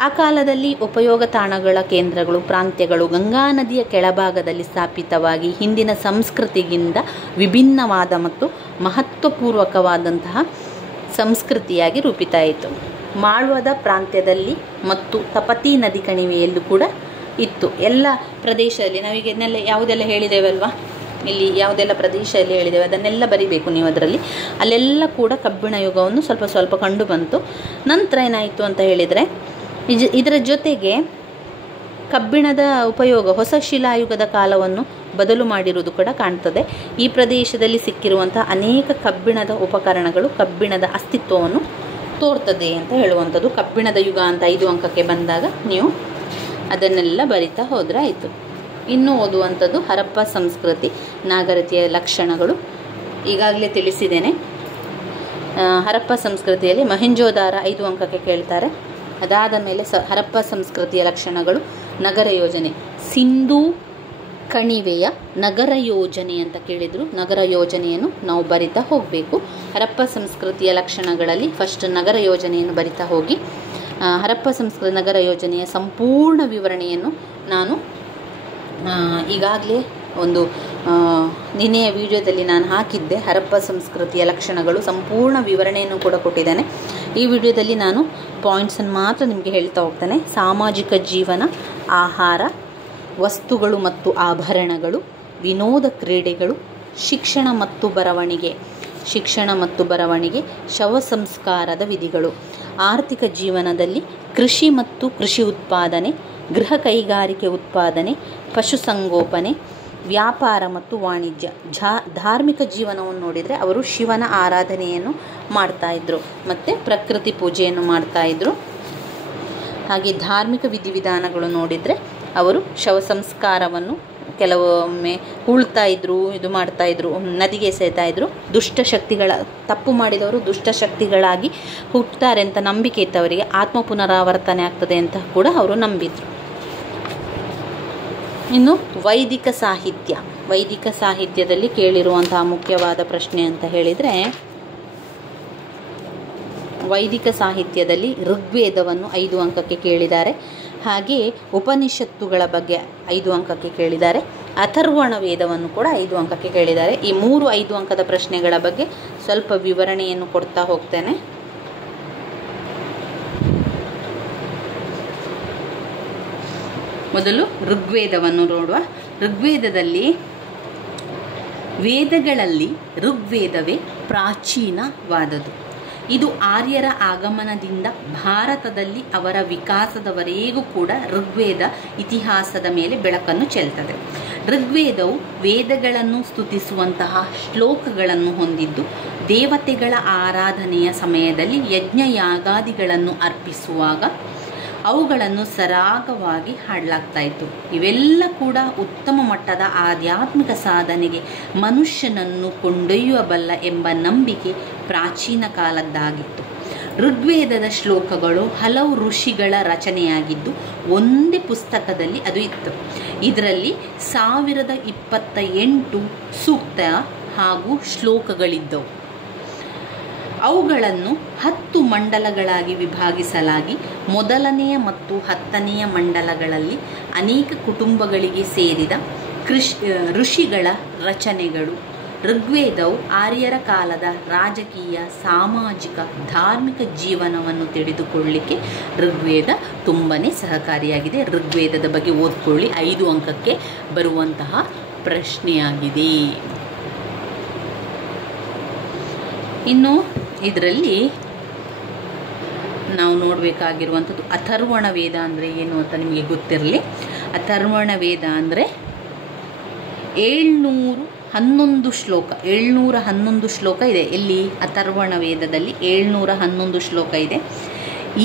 ಆ ಕಾಲದಲ್ಲಿ ಉಪಯೋಗ ತಾಣಗಳ ಕೇಂದ್ರಗಳು, ಪ್ರಾಂತ್ಯಗಳು ಗಂಗಾ ನದಿಯ ಕೆಳಭಾಗದಲ್ಲಿ ಸ್ಥಾಪಿತವಾಗಿ ಹಿಂದಿನ ಸಂಸ್ಕೃತಿಗಿಂತ ವಿಭಿನ್ನವಾದ ಮತ್ತು ಮಹತ್ವಪೂರ್ವಕವಾದಂತಹ ಸಂಸ್ಕೃತಿಯಾಗಿ ರೂಪಿತಾಯಿತು. ಮಾಳ್ವದ ಪ್ರಾಂತ್ಯದಲ್ಲಿ ಮತ್ತು ತಪತಿ ನದಿ ಕಣಿವೆಯಲ್ಲೂ ಕೂಡ ಇತ್ತು. ಎಲ್ಲ ಪ್ರದೇಶದಲ್ಲಿ ನಾವೀಗೆಲ್ಲ ಯಾವುದೆಲ್ಲ ಹೇಳಿದ್ದೇವಲ್ವಾ, ಇಲ್ಲಿ ಯಾವುದೆಲ್ಲ ಪ್ರದೇಶದಲ್ಲಿ ಹೇಳಿದ್ದೇವೆ ಅದನ್ನೆಲ್ಲ ಬರಿಬೇಕು ನೀವು ಅದರಲ್ಲಿ. ಅಲ್ಲೆಲ್ಲ ಕೂಡ ಕಬ್ಬಿಣ ಯುಗವನ್ನು ಸ್ವಲ್ಪ ಕಂಡು ಬಂತು. ನಂತರ ಏನಾಯಿತು ಅಂತ ಹೇಳಿದರೆ, ಇದರ ಜೊತೆಗೆ ಕಬ್ಬಿಣದ ಉಪಯೋಗ ಹೊಸ ಶಿಲಾಯುಗದ ಕಾಲವನ್ನು ಬದಲು ಮಾಡಿರುವುದು ಕೂಡ ಕಾಣ್ತದೆ. ಈ ಪ್ರದೇಶದಲ್ಲಿ ಸಿಕ್ಕಿರುವಂಥ ಅನೇಕ ಕಬ್ಬಿಣದ ಉಪಕರಣಗಳು ಕಬ್ಬಿಣದ ಅಸ್ತಿತ್ವವನ್ನು ತೋರ್ತದೆ ಅಂತ ಹೇಳುವಂಥದ್ದು. ಕಬ್ಬಿಣದ ಯುಗ ಅಂತ 5 ಅಂಕಕ್ಕೆ ಬಂದಾಗ ನೀವು ಅದನ್ನೆಲ್ಲ ಬರಿತಾ ಹೋದರೆ ಆಯಿತು. ಇನ್ನು ಓದುವಂಥದ್ದು ಹರಪ್ಪ ಸಂಸ್ಕೃತಿ ನಾಗರಿಕತೆಯ ಲಕ್ಷಣಗಳು. ಈಗಾಗಲೇ ತಿಳಿಸಿದ್ದೇನೆ. ಹರಪ್ಪ ಸಂಸ್ಕೃತಿಯಲ್ಲಿ ಮೊಹೆಂಜೋದಾರ 5 ಅಂಕಕ್ಕೆ ಕೇಳ್ತಾರೆ. ಅದಾದ ಮೇಲೆ ಹರಪ್ಪ ಸಂಸ್ಕೃತಿಯ ಲಕ್ಷಣಗಳು, ನಗರ ಯೋಜನೆ, ಸಿಂಧೂ ಕಣಿವೆಯ ನಗರ ಯೋಜನೆ ಅಂತ ಕೇಳಿದರು. ನಗರ ಯೋಜನೆಯನ್ನು ನಾವು ಬರಿತಾ ಹೋಗಬೇಕು. ಹರಪ್ಪ ಸಂಸ್ಕೃತಿಯ ಲಕ್ಷಣಗಳಲ್ಲಿ ಫಸ್ಟ್ ನಗರ ಯೋಜನೆಯನ್ನು ಬರಿತಾ ಹೋಗಿ. ಹರಪ್ಪ ಸಂಸ್ಕೃತಿ ನಗರ ಯೋಜನೆಯ ಸಂಪೂರ್ಣ ವಿವರಣೆಯನ್ನು ನಾನು ಈಗಾಗಲೇ ಒಂದು ನಿನ್ನೆಯ ವಿಡಿಯೋದಲ್ಲಿ ನಾನು ಹಾಕಿದ್ದೆ. ಹರಪ್ಪ ಸಂಸ್ಕೃತಿಯ ಲಕ್ಷಣಗಳು ಸಂಪೂರ್ಣ ವಿವರಣೆಯನ್ನು ಕೂಡ ಕೊಟ್ಟಿದ್ದೇನೆ. ಈ ವಿಡಿಯೋದಲ್ಲಿ ನಾನು ಪಾಯಿಂಟ್ಸನ್ನು ಮಾತ್ರ ನಿಮಗೆ ಹೇಳ್ತಾ ಹೋಗ್ತೇನೆ. ಸಾಮಾಜಿಕ ಜೀವನ, ಆಹಾರ, ವಸ್ತುಗಳು ಮತ್ತು ಆಭರಣಗಳು, ವಿನೋದ ಕ್ರೀಡೆಗಳು, ಶಿಕ್ಷಣ ಮತ್ತು ಬರವಣಿಗೆ, ಶವ ಸಂಸ್ಕಾರದ ವಿಧಿಗಳು, ಆರ್ಥಿಕ ಜೀವನದಲ್ಲಿ ಕೃಷಿ ಮತ್ತು ಕೃಷಿ ಉತ್ಪಾದನೆ, ಗೃಹ ಕೈಗಾರಿಕೆ ಉತ್ಪಾದನೆ, ಪಶುಸಂಗೋಪನೆ, ವ್ಯಾಪಾರ ಮತ್ತು ವಾಣಿಜ್ಯ. ಧಾರ್ಮಿಕ ಜೀವನವನ್ನು ನೋಡಿದರೆ ಅವರು ಶಿವನ ಆರಾಧನೆಯನ್ನು ಮಾಡ್ತಾಯಿದ್ರು ಮತ್ತು ಪ್ರಕೃತಿ ಪೂಜೆಯನ್ನು ಮಾಡ್ತಾಯಿದ್ರು. ಹಾಗೆ ಧಾರ್ಮಿಕ ವಿಧಿವಿಧಾನಗಳು ನೋಡಿದರೆ ಅವರು ಶವ ಸಂಸ್ಕಾರವನ್ನು ಕೆಲವೊಮ್ಮೆ ಉಳ್ತಾಯಿದ್ರು, ಇದು ಮಾಡ್ತಾಯಿದ್ರು, ನದಿಗೆ ಎಸೆತಾಯಿದ್ರು. ದುಷ್ಟಶಕ್ತಿಗಳ ತಪ್ಪು ಮಾಡಿದವರು ದುಷ್ಟಶಕ್ತಿಗಳಾಗಿ ಹುಟ್ಟುತ್ತಾರೆ ಅಂತ ನಂಬಿಕೆ ಇತ್ತು ಅವರಿಗೆ. ಆತ್ಮ ಪುನರಾವರ್ತನೆ ಆಗ್ತದೆ ಅಂತ ಕೂಡ ಅವರು ನಂಬಿದ್ರು. ಇನ್ನು ವೈದಿಕ ಸಾಹಿತ್ಯದಲ್ಲಿ ಕೇಳಿರುವಂತಹ ಮುಖ್ಯವಾದ ಪ್ರಶ್ನೆ ಅಂತ ಹೇಳಿದರೆ, ವೈದಿಕ ಸಾಹಿತ್ಯದಲ್ಲಿ ಋಗ್ವೇದವನ್ನು 5 ಅಂಕಕ್ಕೆ ಕೇಳಿದ್ದಾರೆ. ಹಾಗೆಯೇ ಉಪನಿಷತ್ತುಗಳ ಬಗ್ಗೆ 5 ಅಂಕಕ್ಕೆ ಕೇಳಿದ್ದಾರೆ. ಅಥರ್ವಣ ವೇದವನ್ನು ಕೂಡ 5 ಅಂಕಕ್ಕೆ ಕೇಳಿದ್ದಾರೆ. ಈ 3 5 ಅಂಕದ ಪ್ರಶ್ನೆಗಳ ಬಗ್ಗೆ ಸ್ವಲ್ಪ ವಿವರಣೆಯನ್ನು ಕೊಡ್ತಾ ಹೋಗ್ತೇನೆ. ಮೊದಲು ಋಗ್ವೇದವನ್ನು ನೋಡುವ. ಋಗ್ವೇದದಲ್ಲಿ ವೇದಗಳಲ್ಲಿ ಋಗ್ವೇದವೇ ಪ್ರಾಚೀನವಾದದ್ದು. ಇದು ಆರ್ಯರ ಆಗಮನದಿಂದ ಭಾರತದಲ್ಲಿ ಅವರ ವಿಕಾಸದವರೆಗೂ ಕೂಡ ಋಗ್ವೇದ ಇತಿಹಾಸದ ಮೇಲೆ ಬೆಳಕನ್ನು ಚೆಲ್ತದೆ. ಋಗ್ವೇದವು ವೇದಗಳನ್ನು ಸ್ತುತಿಸುವಂತಹ ಶ್ಲೋಕಗಳನ್ನು ಹೊಂದಿದ್ದು, ದೇವತೆಗಳ ಆರಾಧನೆಯ ಸಮಯದಲ್ಲಿ ಯಜ್ಞ ಯಾಗಾದಿಗಳನ್ನು ಅರ್ಪಿಸುವಾಗ ಅವುಗಳನ್ನು ಸರಾಗವಾಗಿ ಹಾಡಲಾಗ್ತಾ ಇತ್ತು. ಇವೆಲ್ಲ ಕೂಡ ಉತ್ತಮ ಮಟ್ಟದ ಆಧ್ಯಾತ್ಮಿಕ ಸಾಧನೆಗೆ ಮನುಷ್ಯನನ್ನು ಕೊಂಡೊಯ್ಯಬಲ್ಲ ಎಂಬ ನಂಬಿಕೆ ಪ್ರಾಚೀನ ಕಾಲದ್ದಾಗಿತ್ತು. ಋಗ್ವೇದದ ಶ್ಲೋಕಗಳು ಹಲವು ಋಷಿಗಳ ರಚನೆಯಾಗಿದ್ದು ಒಂದೇ ಪುಸ್ತಕದಲ್ಲಿ ಅದು ಇತ್ತು. ಇದರಲ್ಲಿ 1028 ಸೂಕ್ತ ಹಾಗೂ ಶ್ಲೋಕಗಳಿದ್ದವು. ಅವುಗಳನ್ನು 10 ಮಂಡಲಗಳಾಗಿ ವಿಭಾಗಿಸಲಾಗಿ ಮೊದಲನೆಯ ಮತ್ತು 10ನೆಯ ಮಂಡಲಗಳಲ್ಲಿ ಅನೇಕ ಕುಟುಂಬಗಳಿಗೆ ಸೇರಿದ ಋಷಿಗಳ ರಚನೆಗಳು. ಋಗ್ವೇದವು ಆರ್ಯರ ಕಾಲದ ರಾಜಕೀಯ, ಸಾಮಾಜಿಕ, ಧಾರ್ಮಿಕ ಜೀವನವನ್ನು ತಿಳಿದುಕೊಳ್ಳಲಿಕ್ಕೆ ಋಗ್ವೇದ ತುಂಬನೇ ಸಹಕಾರಿಯಾಗಿದೆ. ಋಗ್ವೇದದ ಬಗ್ಗೆ ಓದ್ಕೊಳ್ಳಿ, 5 ಅಂಕಕ್ಕೆ ಬರುವಂತಹ ಪ್ರಶ್ನೆಯಾಗಿದೆ. ಇನ್ನು ಇದರಲ್ಲಿ ನಾವು ನೋಡಬೇಕಾಗಿರುವಂಥದ್ದು ಅಥರ್ವಣ ವೇದ ಅಂದರೆ ಏನು ಅಂತ ನಿಮಗೆ ಗೊತ್ತಿರಲಿ. ಅಥರ್ವಣ ವೇದ ಅಂದರೆ 711 ಶ್ಲೋಕ, 711 ಶ್ಲೋಕ ಇದೆ. ಇಲ್ಲಿ ಅಥರ್ವಣ ವೇದದಲ್ಲಿ 711 ಶ್ಲೋಕ ಇದೆ.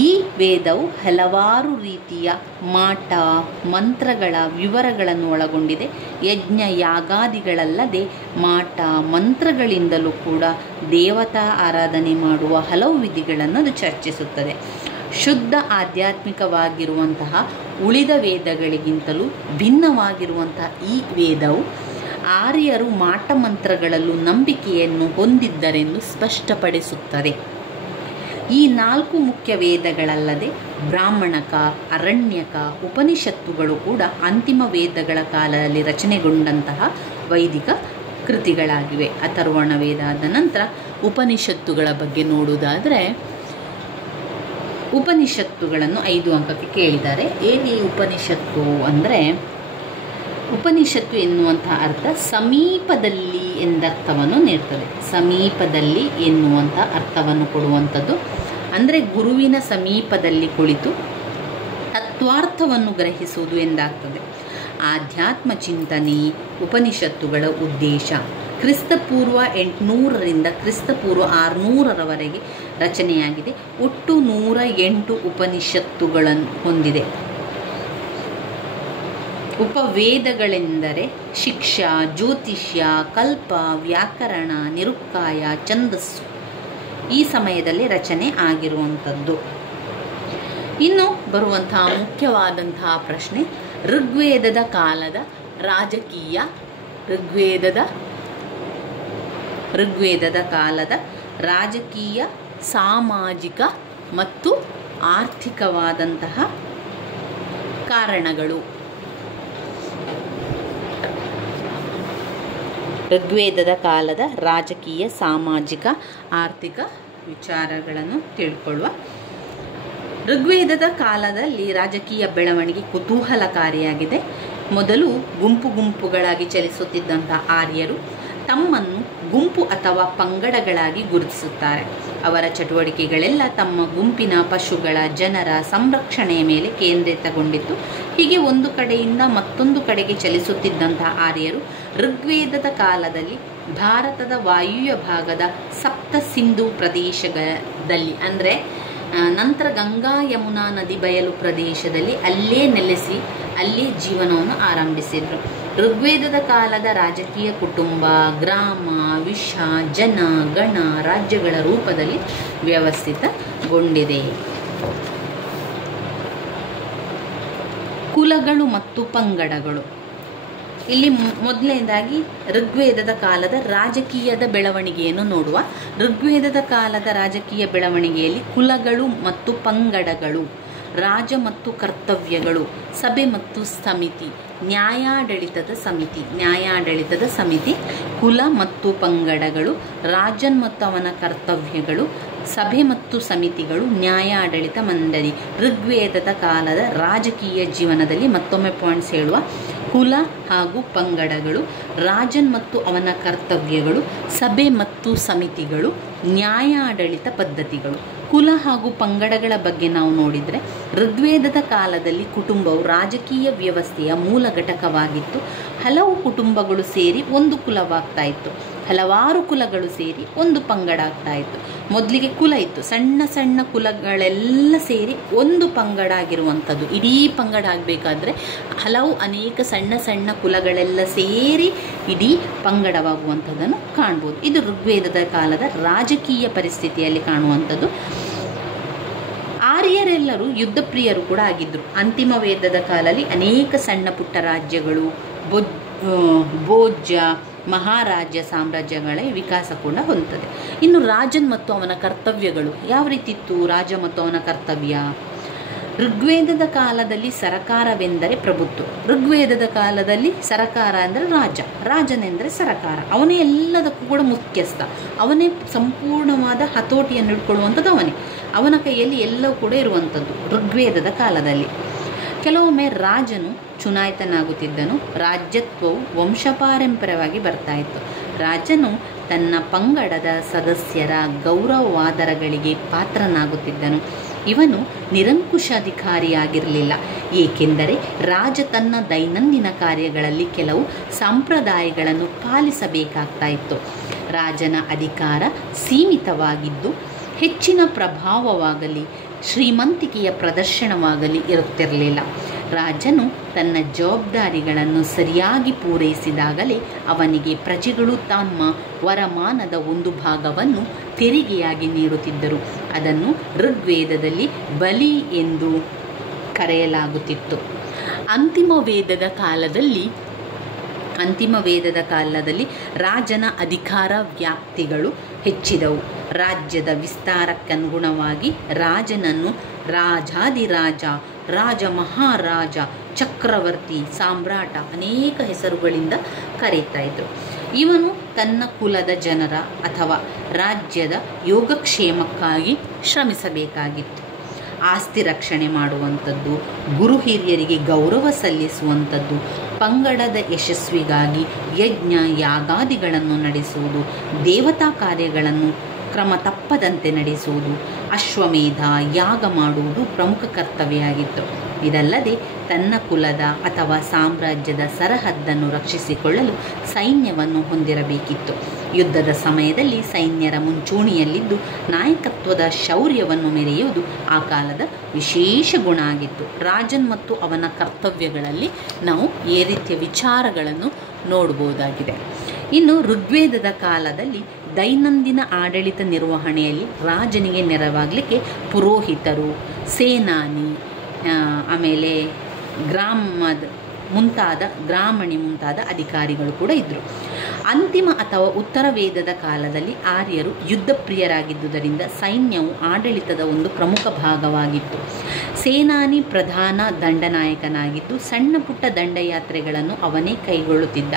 ಈ ವೇದವು ಹಲವಾರು ರೀತಿಯ ಮಾಟ ಮಂತ್ರಗಳ ವಿವರಗಳನ್ನು ಒಳಗೊಂಡಿದೆ. ಯಜ್ಞ ಯಾಗಾದಿಗಳಲ್ಲದೆ ಮಾಟ ಮಂತ್ರಗಳಿಂದಲೂ ಕೂಡ ದೇವತಾ ಆರಾಧನೆ ಮಾಡುವ ಹಲವು ವಿಧಿಗಳನ್ನು ಅದು ಚರ್ಚಿಸುತ್ತದೆ. ಶುದ್ಧ ಆಧ್ಯಾತ್ಮಿಕವಾಗಿರುವಂತಹ ಉಳಿದ ವೇದಗಳಿಗಿಂತಲೂ ಭಿನ್ನವಾಗಿರುವಂತಹ ಈ ವೇದವು ಆರ್ಯರು ಮಾಟ ಮಂತ್ರಗಳಲ್ಲೂ ನಂಬಿಕೆಯನ್ನು ಹೊಂದಿದ್ದರೆಂದು ಸ್ಪಷ್ಟಪಡಿಸುತ್ತದೆ. ಈ 4 ಮುಖ್ಯ ವೇದಗಳಲ್ಲದೆ ಬ್ರಾಹ್ಮಣಕ, ಅರಣ್ಯಕ, ಉಪನಿಷತ್ತುಗಳು ಕೂಡ ಅಂತಿಮ ವೇದಗಳ ಕಾಲದಲ್ಲಿ ರಚನೆಗೊಂಡಂತಹ ವೈದಿಕ ಕೃತಿಗಳಾಗಿವೆ. ಅಥರ್ವಣ ವೇದ ಆದ ನಂತರ ಉಪನಿಷತ್ತುಗಳ ಬಗ್ಗೆ ನೋಡುವುದಾದರೆ, ಉಪನಿಷತ್ತುಗಳನ್ನು 5 ಅಂಕಕ್ಕೆ ಕೇಳಿದ್ದಾರೆ. ಏನು ಉಪನಿಷತ್ತು ಅಂದರೆ, ಉಪನಿಷತ್ತು ಎನ್ನುವಂಥ ಅರ್ಥ ಸಮೀಪದಲ್ಲಿ ಎಂದರ್ಥವನ್ನು ನೀಡ್ತದೆ. ಸಮೀಪದಲ್ಲಿ ಎನ್ನುವಂಥ ಅರ್ಥವನ್ನು ಕೊಡುವಂಥದ್ದು ಅಂದರೆ ಗುರುವಿನ ಸಮೀಪದಲ್ಲಿ ಕುಳಿತು ತತ್ವಾರ್ಥವನ್ನು ಗ್ರಹಿಸುವುದು ಎಂದಾಗ್ತದೆ. ಆಧ್ಯಾತ್ಮ ಚಿಂತನೆ ಉಪನಿಷತ್ತುಗಳ ಉದ್ದೇಶ. ಕ್ರಿಸ್ತಪೂರ್ವ 800ರಿಂದ ಕ್ರಿಸ್ತಪೂರ್ವ 600ರವರೆಗೆ ರಚನೆಯಾಗಿದೆ. ಒಟ್ಟು 108 ಉಪನಿಷತ್ತುಗಳನ್ನು ಹೊಂದಿದೆ. ಉಪವೇದಗಳೆಂದರೆ ಶಿಕ್ಷಾ, ಜ್ಯೋತಿಷ್ಯ, ಕಲ್ಪ, ವ್ಯಾಕರಣ, ನಿರುಕ್ಕಾಯ, ಛಂದಸ್ಸು ಈ ಸಮಯದಲ್ಲಿ ರಚನೆ ಆಗಿರುವಂಥದ್ದು. ಇನ್ನು ಬರುವಂತಹ ಮುಖ್ಯವಾದಂತಹ ಪ್ರಶ್ನೆ, ಋಗ್ವೇದದ ಕಾಲದ ರಾಜಕೀಯ, ಋಗ್ವೇದದ ಕಾಲದ ರಾಜಕೀಯ, ಸಾಮಾಜಿಕ ಮತ್ತು ಆರ್ಥಿಕವಾದಂತಹ ಕಾರಣಗಳು. ಋಗ್ವೇದದ ಕಾಲದ ರಾಜಕೀಯ, ಸಾಮಾಜಿಕ, ಆರ್ಥಿಕ ವಿಚಾರಗಳನ್ನು ತಿಳ್ಕೊಳ್ಳುವ. ಋಗ್ವೇದದ ಕಾಲದಲ್ಲಿ ರಾಜಕೀಯ ಬೆಳವಣಿಗೆ ಕುತೂಹಲಕಾರಿಯಾಗಿದೆ. ಮೊದಲು ಗುಂಪುಗಳಾಗಿ ಚಲಿಸುತ್ತಿದ್ದಂಥ ಆರ್ಯರು ತಮ್ಮನ್ನು ಗುಂಪು ಅಥವಾ ಪಂಗಡಗಳಾಗಿ ಗುರುತಿಸುತ್ತಾರೆ. ಅವರ ಚಟುವಟಿಕೆಗಳೆಲ್ಲ ತಮ್ಮ ಗುಂಪಿನ ಪಶುಗಳ, ಜನರ ಸಂರಕ್ಷಣೆಯ ಮೇಲೆ ಕೇಂದ್ರಿತಗೊಂಡಿತ್ತು. ಹೀಗೆ ಒಂದು ಕಡೆಯಿಂದ ಮತ್ತೊಂದು ಕಡೆಗೆ ಚಲಿಸುತ್ತಿದ್ದಂಥ ಆರ್ಯರು ಋಗ್ವೇದದ ಕಾಲದಲ್ಲಿ ಭಾರತದ ವಾಯುವ್ಯ ಭಾಗದ ಸಪ್ತ ಸಿಂಧು ಪ್ರದೇಶದಲ್ಲಿ ಅಂದರೆ ನಂತರ ಗಂಗಾ ಯಮುನಾ ನದಿ ಬಯಲು ಪ್ರದೇಶದಲ್ಲಿ ಅಲ್ಲೇ ನೆಲೆಸಿ ಅಲ್ಲೇ ಜೀವನವನ್ನು ಆರಂಭಿಸಿದರು. ಋಗ್ವೇದದ ಕಾಲದ ರಾಜಕೀಯ ಕುಟುಂಬ, ಗ್ರಾಮ, ವಿಷ, ಜನ, ಗಣ, ರಾಜ್ಯಗಳ ರೂಪದಲ್ಲಿ ವ್ಯವಸ್ಥಿತಗೊಂಡಿದೆ. ಕುಲಗಳು ಮತ್ತು ಪಂಗಡಗಳು. ಇಲ್ಲಿ ಮೊದಲನೇದಾಗಿ ಋಗ್ವೇದದ ಕಾಲದ ರಾಜಕೀಯದ ಬೆಳವಣಿಗೆಯನ್ನು ನೋಡುವ. ಋಗ್ವೇದದ ಕಾಲದ ರಾಜಕೀಯ ಬೆಳವಣಿಗೆಯಲ್ಲಿ ಕುಲಗಳು ಮತ್ತು ಪಂಗಡಗಳು, ರಾಜ ಮತ್ತು ಕರ್ತವ್ಯಗಳು, ಸಭೆ ಮತ್ತು ಸಮಿತಿ, ನ್ಯಾಯಾಡಳಿತದ ಸಮಿತಿ, ಕುಲ ಮತ್ತು ಪಂಗಡಗಳು, ರಾಜನ್ ಮತ್ತು ಅವನ ಕರ್ತವ್ಯಗಳು, ಸಭೆ ಮತ್ತು ಸಮಿತಿಗಳು, ನ್ಯಾಯಾಡಳಿತ ಮಂಡಳಿ. ಋಗ್ವೇದದ ಕಾಲದ ರಾಜಕೀಯ ಜೀವನದಲ್ಲಿ ಮತ್ತೊಮ್ಮೆ ಪಾಯಿಂಟ್ಸ್ ಹೇಳುವ: ಕುಲ ಹಾಗೂ ಪಂಗಡಗಳು, ರಾಜನ್ ಮತ್ತು ಅವನ ಕರ್ತವ್ಯಗಳು, ಸಭೆ ಮತ್ತು ಸಮಿತಿಗಳು, ನ್ಯಾಯಾಡಳಿತ ಪದ್ಧತಿಗಳು. ಕುಲ ಹಾಗೂ ಪಂಗಡಗಳ ಬಗ್ಗೆ ನಾವು ನೋಡಿದರೆ, ಋಗ್ವೇದದ ಕಾಲದಲ್ಲಿ ಕುಟುಂಬವು ರಾಜಕೀಯ ವ್ಯವಸ್ಥೆಯ ಮೂಲ ಘಟಕವಾಗಿತ್ತು. ಹಲವು ಕುಟುಂಬಗಳು ಸೇರಿ ಒಂದು ಕುಲವಾಗ್ತಾ ಇತ್ತು, ಹಲವಾರು ಕುಲಗಳು ಸೇರಿ ಒಂದು ಪಂಗಡ ಆಗ್ತಾ ಇತ್ತು. ಮೊದಲಿಗೆ ಕುಲ ಇತ್ತು, ಸಣ್ಣ ಸಣ್ಣ ಕುಲಗಳೆಲ್ಲ ಸೇರಿ ಒಂದು ಪಂಗಡ ಆಗಿರುವಂಥದ್ದು. ಇಡೀ ಪಂಗಡ ಆಗಬೇಕಾದ್ರೆ ಅನೇಕ ಸಣ್ಣ ಸಣ್ಣ ಕುಲಗಳೆಲ್ಲ ಸೇರಿ ಇಡೀ ಪಂಗಡವಾಗುವಂಥದ್ದನ್ನು ಕಾಣ್ಬೋದು. ಇದು ಋಗ್ವೇದದ ಕಾಲದ ರಾಜಕೀಯ ಪರಿಸ್ಥಿತಿಯಲ್ಲಿ ಕಾಣುವಂಥದ್ದು. ಆರ್ಯರೆಲ್ಲರೂ ಯುದ್ಧ ಪ್ರಿಯರು ಕೂಡ ಆಗಿದ್ದರು. ಅಂತಿಮ ವೇದದ ಕಾಲದಲ್ಲಿ ಅನೇಕ ಸಣ್ಣ ಪುಟ್ಟ ರಾಜ್ಯಗಳು, ಭೋಜ್ಯ ಮಹಾರಾಜ್ಯ ಸಾಮ್ರಾಜ್ಯಗಳ ವಿಕಾಸ ಕೂಡ ಹೊಂದುತ್ತದೆ. ಇನ್ನು ರಾಜನ್ ಮತ್ತು ಅವನ ಕರ್ತವ್ಯಗಳು ಯಾವ ರೀತಿ ಇತ್ತು? ರಾಜ ಮತ್ತು ಅವನ ಕರ್ತವ್ಯ. ಋಗ್ವೇದದ ಕಾಲದಲ್ಲಿ ಸರಕಾರವೆಂದರೆ ಪ್ರಭುತ್ವ. ಋಗ್ವೇದದ ಕಾಲದಲ್ಲಿ ಸರಕಾರ ಅಂದರೆ ರಾಜನೆಂದರೆ ಸರಕಾರ. ಅವನೇ ಎಲ್ಲದಕ್ಕೂ ಕೂಡ ಮುಖ್ಯಸ್ಥ. ಅವನೇ ಸಂಪೂರ್ಣವಾದ ಹತೋಟಿಯನ್ನು ಇಟ್ಕೊಳ್ಳುವಂಥದ್ದು ಅವನೇ. ಅವನ ಕೈಯಲ್ಲಿ ಎಲ್ಲವೂ ಕೂಡ ಇರುವಂಥದ್ದು ಋಗ್ವೇದದ ಕಾಲದಲ್ಲಿ. ಕೆಲವೊಮ್ಮೆ ರಾಜನು ಚುನಾಯಿತನಾಗುತ್ತಿದ್ದನು. ರಾಜ್ಯತ್ವವು ವಂಶಪಾರಂಪರ್ಯವಾಗಿ ಬರ್ತಾ ಇತ್ತು. ರಾಜನು ತನ್ನ ಪಂಗಡದ ಸದಸ್ಯರ ಗೌರವಾದರಗಳಿಗೆ ಪಾತ್ರನಾಗುತ್ತಿದ್ದನು. ಇವನು ನಿರಂಕುಶಾಧಿಕಾರಿಯಾಗಿರಲಿಲ್ಲ, ಏಕೆಂದರೆ ರಾಜ ತನ್ನ ದೈನಂದಿನ ಕಾರ್ಯಗಳಲ್ಲಿ ಕೆಲವು ಸಂಪ್ರದಾಯಗಳನ್ನು ಪಾಲಿಸಬೇಕಾಗ್ತಾ ಇತ್ತು. ರಾಜನ ಅಧಿಕಾರ ಸೀಮಿತವಾಗಿದ್ದು ಹೆಚ್ಚಿನ ಪ್ರಭಾವವಾಗಲಿ ಶ್ರೀಮಂತಿಕೆಯ ಪ್ರದರ್ಶನವಾಗಲಿ ಇರುತ್ತಿರಲಿಲ್ಲ. ರಾಜನು ತನ್ನ ಜವಾಬ್ದಾರಿಗಳನ್ನು ಸರಿಯಾಗಿ ಪೂರೈಸಿದಾಗಲೇ ಅವನಿಗೆ ಪ್ರಜೆಗಳು ತಮ್ಮ ವರಮಾನದ ಒಂದು ಭಾಗವನ್ನು ತೆರಿಗೆಯಾಗಿ ನೀಡುತ್ತಿದ್ದರು. ಅದನ್ನು ಋಗ್ವೇದದಲ್ಲಿ ಬಲಿ ಎಂದು ಕರೆಯಲಾಗುತ್ತಿತ್ತು. ಅಂತಿಮ ವೇದದ ಕಾಲದಲ್ಲಿ ರಾಜನ ಅಧಿಕಾರ ವ್ಯಾಪ್ತಿಗಳು ಹೆಚ್ಚಿದವು. ರಾಜ್ಯದ ವಿಸ್ತಾರಕ್ಕನುಗುಣವಾಗಿ ರಾಜನನ್ನು ರಾಜಾಧಿರಾಜ, ರಾಜ ಮಹಾರಾಜ, ಚಕ್ರವರ್ತಿ, ಸಾಮ್ರಾಟ ಅನೇಕ ಹೆಸರುಗಳಿಂದ ಕರೀತಾ ಇದ್ರು. ಇವನು ತನ್ನ ಕುಲದ ಜನರ ಅಥವಾ ರಾಜ್ಯದ ಯೋಗಕ್ಷೇಮಕ್ಕಾಗಿ ಶ್ರಮಿಸಬೇಕಾಗಿತ್ತು. ಆಸ್ತಿ ರಕ್ಷಣೆ ಮಾಡುವಂಥದ್ದು, ಗುರು ಹಿರಿಯರಿಗೆ ಗೌರವ ಸಲ್ಲಿಸುವಂಥದ್ದು, ಪಂಗಡದ ಯಶಸ್ವಿಗಾಗಿ ಯಜ್ಞ ಯಾಗಾದಿಗಳನ್ನು ನಡೆಸುವುದು, ದೇವತಾ ಕಾರ್ಯಗಳನ್ನು ಕ್ರಮ ತಪ್ಪದಂತೆ ನಡೆಸುವುದು, ಅಶ್ವಮೇಧ ಯಾಗ ಮಾಡುವುದು ಪ್ರಮುಖ ಕರ್ತವ್ಯ ಆಗಿತ್ತು. ಇದಲ್ಲದೆ ತನ್ನ ಕುಲದ ಅಥವಾ ಸಾಮ್ರಾಜ್ಯದ ಸರಹದ್ದನ್ನು ರಕ್ಷಿಸಿಕೊಳ್ಳಲು ಸೈನ್ಯವನ್ನು ಹೊಂದಿರಬೇಕಿತ್ತು. ಯುದ್ಧದ ಸಮಯದಲ್ಲಿ ಸೈನ್ಯರ ಮುಂಚೂಣಿಯಲ್ಲಿದ್ದು ನಾಯಕತ್ವದ ಶೌರ್ಯವನ್ನು ಮೆರೆಯುವುದು ಆ ಕಾಲದ ವಿಶೇಷ ಗುಣ ಆಗಿತ್ತು. ರಾಜನ್ ಮತ್ತು ಅವನ ಕರ್ತವ್ಯಗಳಲ್ಲಿ ನಾವು ಈ ರೀತಿಯ ವಿಚಾರಗಳನ್ನು ನೋಡಬಹುದಾಗಿದೆ. ಇನ್ನು ಋಗ್ವೇದದ ಕಾಲದಲ್ಲಿ ದೈನಂದಿನ ಆಡಳಿತ ನಿರ್ವಹಣೆಯಲ್ಲಿ ರಾಜನಿಗೆ ನೆರವಾಗಲಿಕ್ಕೆ ಪುರೋಹಿತರು, ಸೇನಾನಿ, ಆಮೇಲೆ ಗ್ರಾಮಣಿ ಮುಂತಾದ ಅಧಿಕಾರಿಗಳು ಕೂಡ ಇದ್ದರು. ಅಂತಿಮ ಅಥವಾ ಉತ್ತರ ವೇದದ ಕಾಲದಲ್ಲಿ ಆರ್ಯರು ಯುದ್ಧ ಪ್ರಿಯರಾಗಿದ್ದುದರಿಂದ ಸೈನ್ಯವು ಆಡಳಿತದ ಒಂದು ಪ್ರಮುಖ ಭಾಗವಾಗಿತ್ತು. ಸೇನಾನಿ ಪ್ರಧಾನ ದಂಡನಾಯಕನಾಗಿದ್ದು ಸಣ್ಣ ಪುಟ್ಟ ದಂಡಯಾತ್ರೆಗಳನ್ನು ಅವನೇ ಕೈಗೊಳ್ಳುತ್ತಿದ್ದ.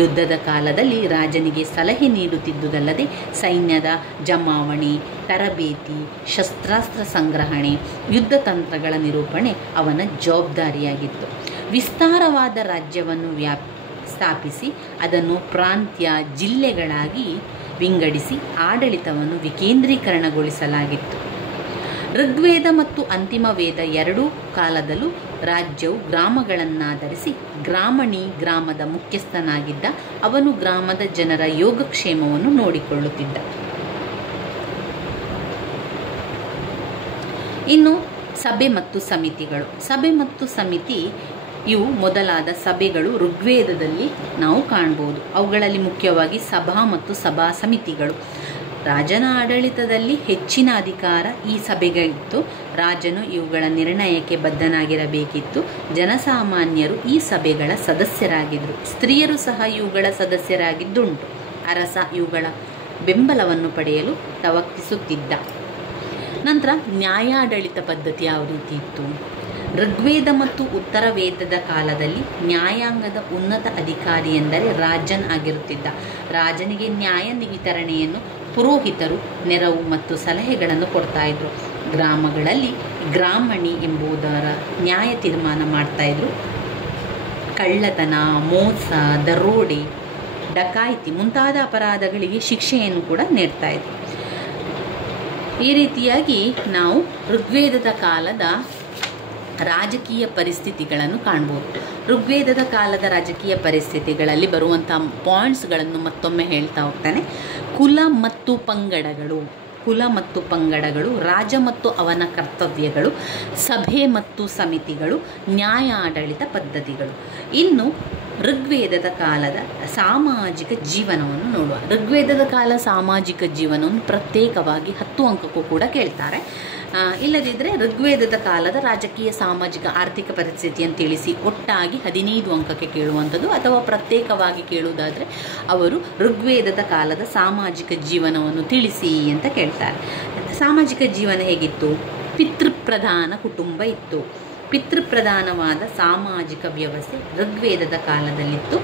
ಯುದ್ಧದ ಕಾಲದಲ್ಲಿ ರಾಜನಿಗೆ ಸಲಹೆ ನೀಡುತ್ತಿದ್ದುದಲ್ಲದೆ ಸೈನ್ಯದ ಜಮಾವಣೆ, ತರಬೇತಿ, ಶಸ್ತ್ರಾಸ್ತ್ರ ಸಂಗ್ರಹಣೆ, ಯುದ್ಧ ತಂತ್ರಗಳ ನಿರೂಪಣೆ ಅವನ ಜವಾಬ್ದಾರಿಯಾಗಿತ್ತು. ವಿಸ್ತಾರವಾದ ರಾಜ್ಯವನ್ನು ಸ್ಥಾಪಿಸಿ ಅದನ್ನು ಪ್ರಾಂತ್ಯ ಜಿಲ್ಲೆಗಳಾಗಿ ವಿಂಗಡಿಸಿ ಆಡಳಿತವನ್ನು ವಿಕೇಂದ್ರೀಕರಣಗೊಳಿಸಲಾಗಿತ್ತು. ಋಗ್ವೇದ ಮತ್ತು ಅಂತಿಮ ವೇದ ಎರಡೂ ಕಾಲದಲ್ಲೂ ರಾಜ್ಯವು ಗ್ರಾಮಗಳನ್ನಾಧರಿಸಿ ಗ್ರಾಮಣಿ ಗ್ರಾಮದ ಮುಖ್ಯಸ್ಥನಾಗಿದ್ದ. ಅವನು ಗ್ರಾಮದ ಜನರ ಯೋಗಕ್ಷೇಮವನ್ನು ನೋಡಿಕೊಳ್ಳುತ್ತಿದ್ದ. ಇನ್ನು ಸಭೆ ಮತ್ತು ಸಮಿತಿಗಳು. ಸಭೆ ಮತ್ತು ಸಮಿತಿ ಇವು ಮೊದಲಾದ ಸಭೆಗಳು ಋಗ್ವೇದದಲ್ಲಿ ನಾವು ಕಾಣಬಹುದು. ಅವುಗಳಲ್ಲಿ ಮುಖ್ಯವಾಗಿ ಸಭಾ ಮತ್ತು ಸಭಾ ಸಮಿತಿಗಳು. ರಾಜನ ಆಡಳಿತದಲ್ಲಿ ಹೆಚ್ಚಿನ ಅಧಿಕಾರ ಈ ಸಭೆಗಳಿತ್ತು. ರಾಜನು ಇವುಗಳ ನಿರ್ಣಯಕ್ಕೆ ಬದ್ಧನಾಗಿರಬೇಕಿತ್ತು. ಜನಸಾಮಾನ್ಯರು ಈ ಸಭೆಗಳ ಸದಸ್ಯರಾಗಿದ್ದರು. ಸ್ತ್ರೀಯರು ಸಹ ಇವುಗಳ ಸದಸ್ಯರಾಗಿದ್ದುಂಟು. ಅರಸ ಇವುಗಳ ಬೆಂಬಲವನ್ನು ಪಡೆಯಲು ತವಕಿಸುತ್ತಿದ್ದ. ನಂತರ ನ್ಯಾಯಾಡಳಿತ ಪದ್ಧತಿ ಯಾವ ರೀತಿ ಇತ್ತು? ಋಗ್ವೇದ ಮತ್ತು ಉತ್ತರ ವೇದದ ಕಾಲದಲ್ಲಿ ನ್ಯಾಯಾಂಗದ ಉನ್ನತ ಅಧಿಕಾರಿ ಎಂದರೆ ರಾಜನ್ ಆಗಿರುತ್ತಿದ್ದ. ರಾಜನಿಗೆ ನ್ಯಾಯ ವಿತರಣೆಯನ್ನು ಪುರೋಹಿತರು ನೆರವು ಮತ್ತು ಸಲಹೆಗಳನ್ನು ಕೊಡ್ತಾ ಇದ್ರು. ಗ್ರಾಮಗಳಲ್ಲಿ ಗ್ರಾಮಣಿ ಎಂಬುದರ ನ್ಯಾಯ ತೀರ್ಮಾನ ಮಾಡ್ತಾಯಿದ್ರು. ಕಳ್ಳತನ, ಮೋಸ, ದರೋಡೆ, ಡಕಾಯಿತಿ ಮುಂತಾದ ಅಪರಾಧಗಳಿಗೆ ಶಿಕ್ಷೆಯನ್ನು ಕೂಡ ನೀಡ್ತಾ ಇದ್ರು. ಈ ರೀತಿಯಾಗಿ ನಾವು ಋಗ್ವೇದದ ಕಾಲದ ರಾಜಕೀಯ ಪರಿಸ್ಥಿತಿಗಳನ್ನು ಕಾಣ್ಬೋದು. ಋಗ್ವೇದದ ಕಾಲದ ರಾಜಕೀಯ ಪರಿಸ್ಥಿತಿಗಳಲ್ಲಿ ಬರುವಂಥ ಪಾಯಿಂಟ್ಸ್ಗಳನ್ನು ಮತ್ತೊಮ್ಮೆ ಹೇಳ್ತಾ ಹೋಗ್ತಾನೆ. ಕುಲ ಮತ್ತು ಪಂಗಡಗಳು, ರಾಜ ಮತ್ತು ಅವನ ಕರ್ತವ್ಯಗಳು, ಸಭೆ ಮತ್ತು ಸಮಿತಿಗಳು, ನ್ಯಾಯಾಡಳಿತ ಪದ್ಧತಿಗಳು. ಇನ್ನು ಋಗ್ವೇದದ ಕಾಲದ ಸಾಮಾಜಿಕ ಜೀವನವನ್ನು ನೋಡುವ. ಋಗ್ವೇದದ ಕಾಲ ಸಾಮಾಜಿಕ ಜೀವನವನ್ನು ಪ್ರತ್ಯೇಕವಾಗಿ 10 ಅಂಕಕ್ಕೂ ಕೂಡ ಕೇಳ್ತಾರೆ. ಇಲ್ಲದಿದ್ದರೆ ಋಗ್ವೇದದ ಕಾಲದ ರಾಜಕೀಯ, ಸಾಮಾಜಿಕ, ಆರ್ಥಿಕ ಪರಿಸ್ಥಿತಿಯನ್ನು ತಿಳಿಸಿ ಒಟ್ಟಾಗಿ 15 ಅಂಕಕ್ಕೆ ಕೇಳುವಂಥದ್ದು. ಅಥವಾ ಪ್ರತ್ಯೇಕವಾಗಿ ಕೇಳುವುದಾದರೆ ಅವರು ಋಗ್ವೇದದ ಕಾಲದ ಸಾಮಾಜಿಕ ಜೀವನವನ್ನು ತಿಳಿಸಿ ಅಂತ ಕೇಳ್ತಾರೆ. ಸಾಮಾಜಿಕ ಜೀವನ ಹೇಗಿತ್ತು? ಪಿತೃಪ್ರಧಾನ ಕುಟುಂಬ ಇತ್ತು. ಪಿತೃಪ್ರಧಾನವಾದ ಸಾಮಾಜಿಕ ವ್ಯವಸ್ಥೆ ಋಗ್ವೇದದ ಕಾಲದಲ್ಲಿತ್ತು.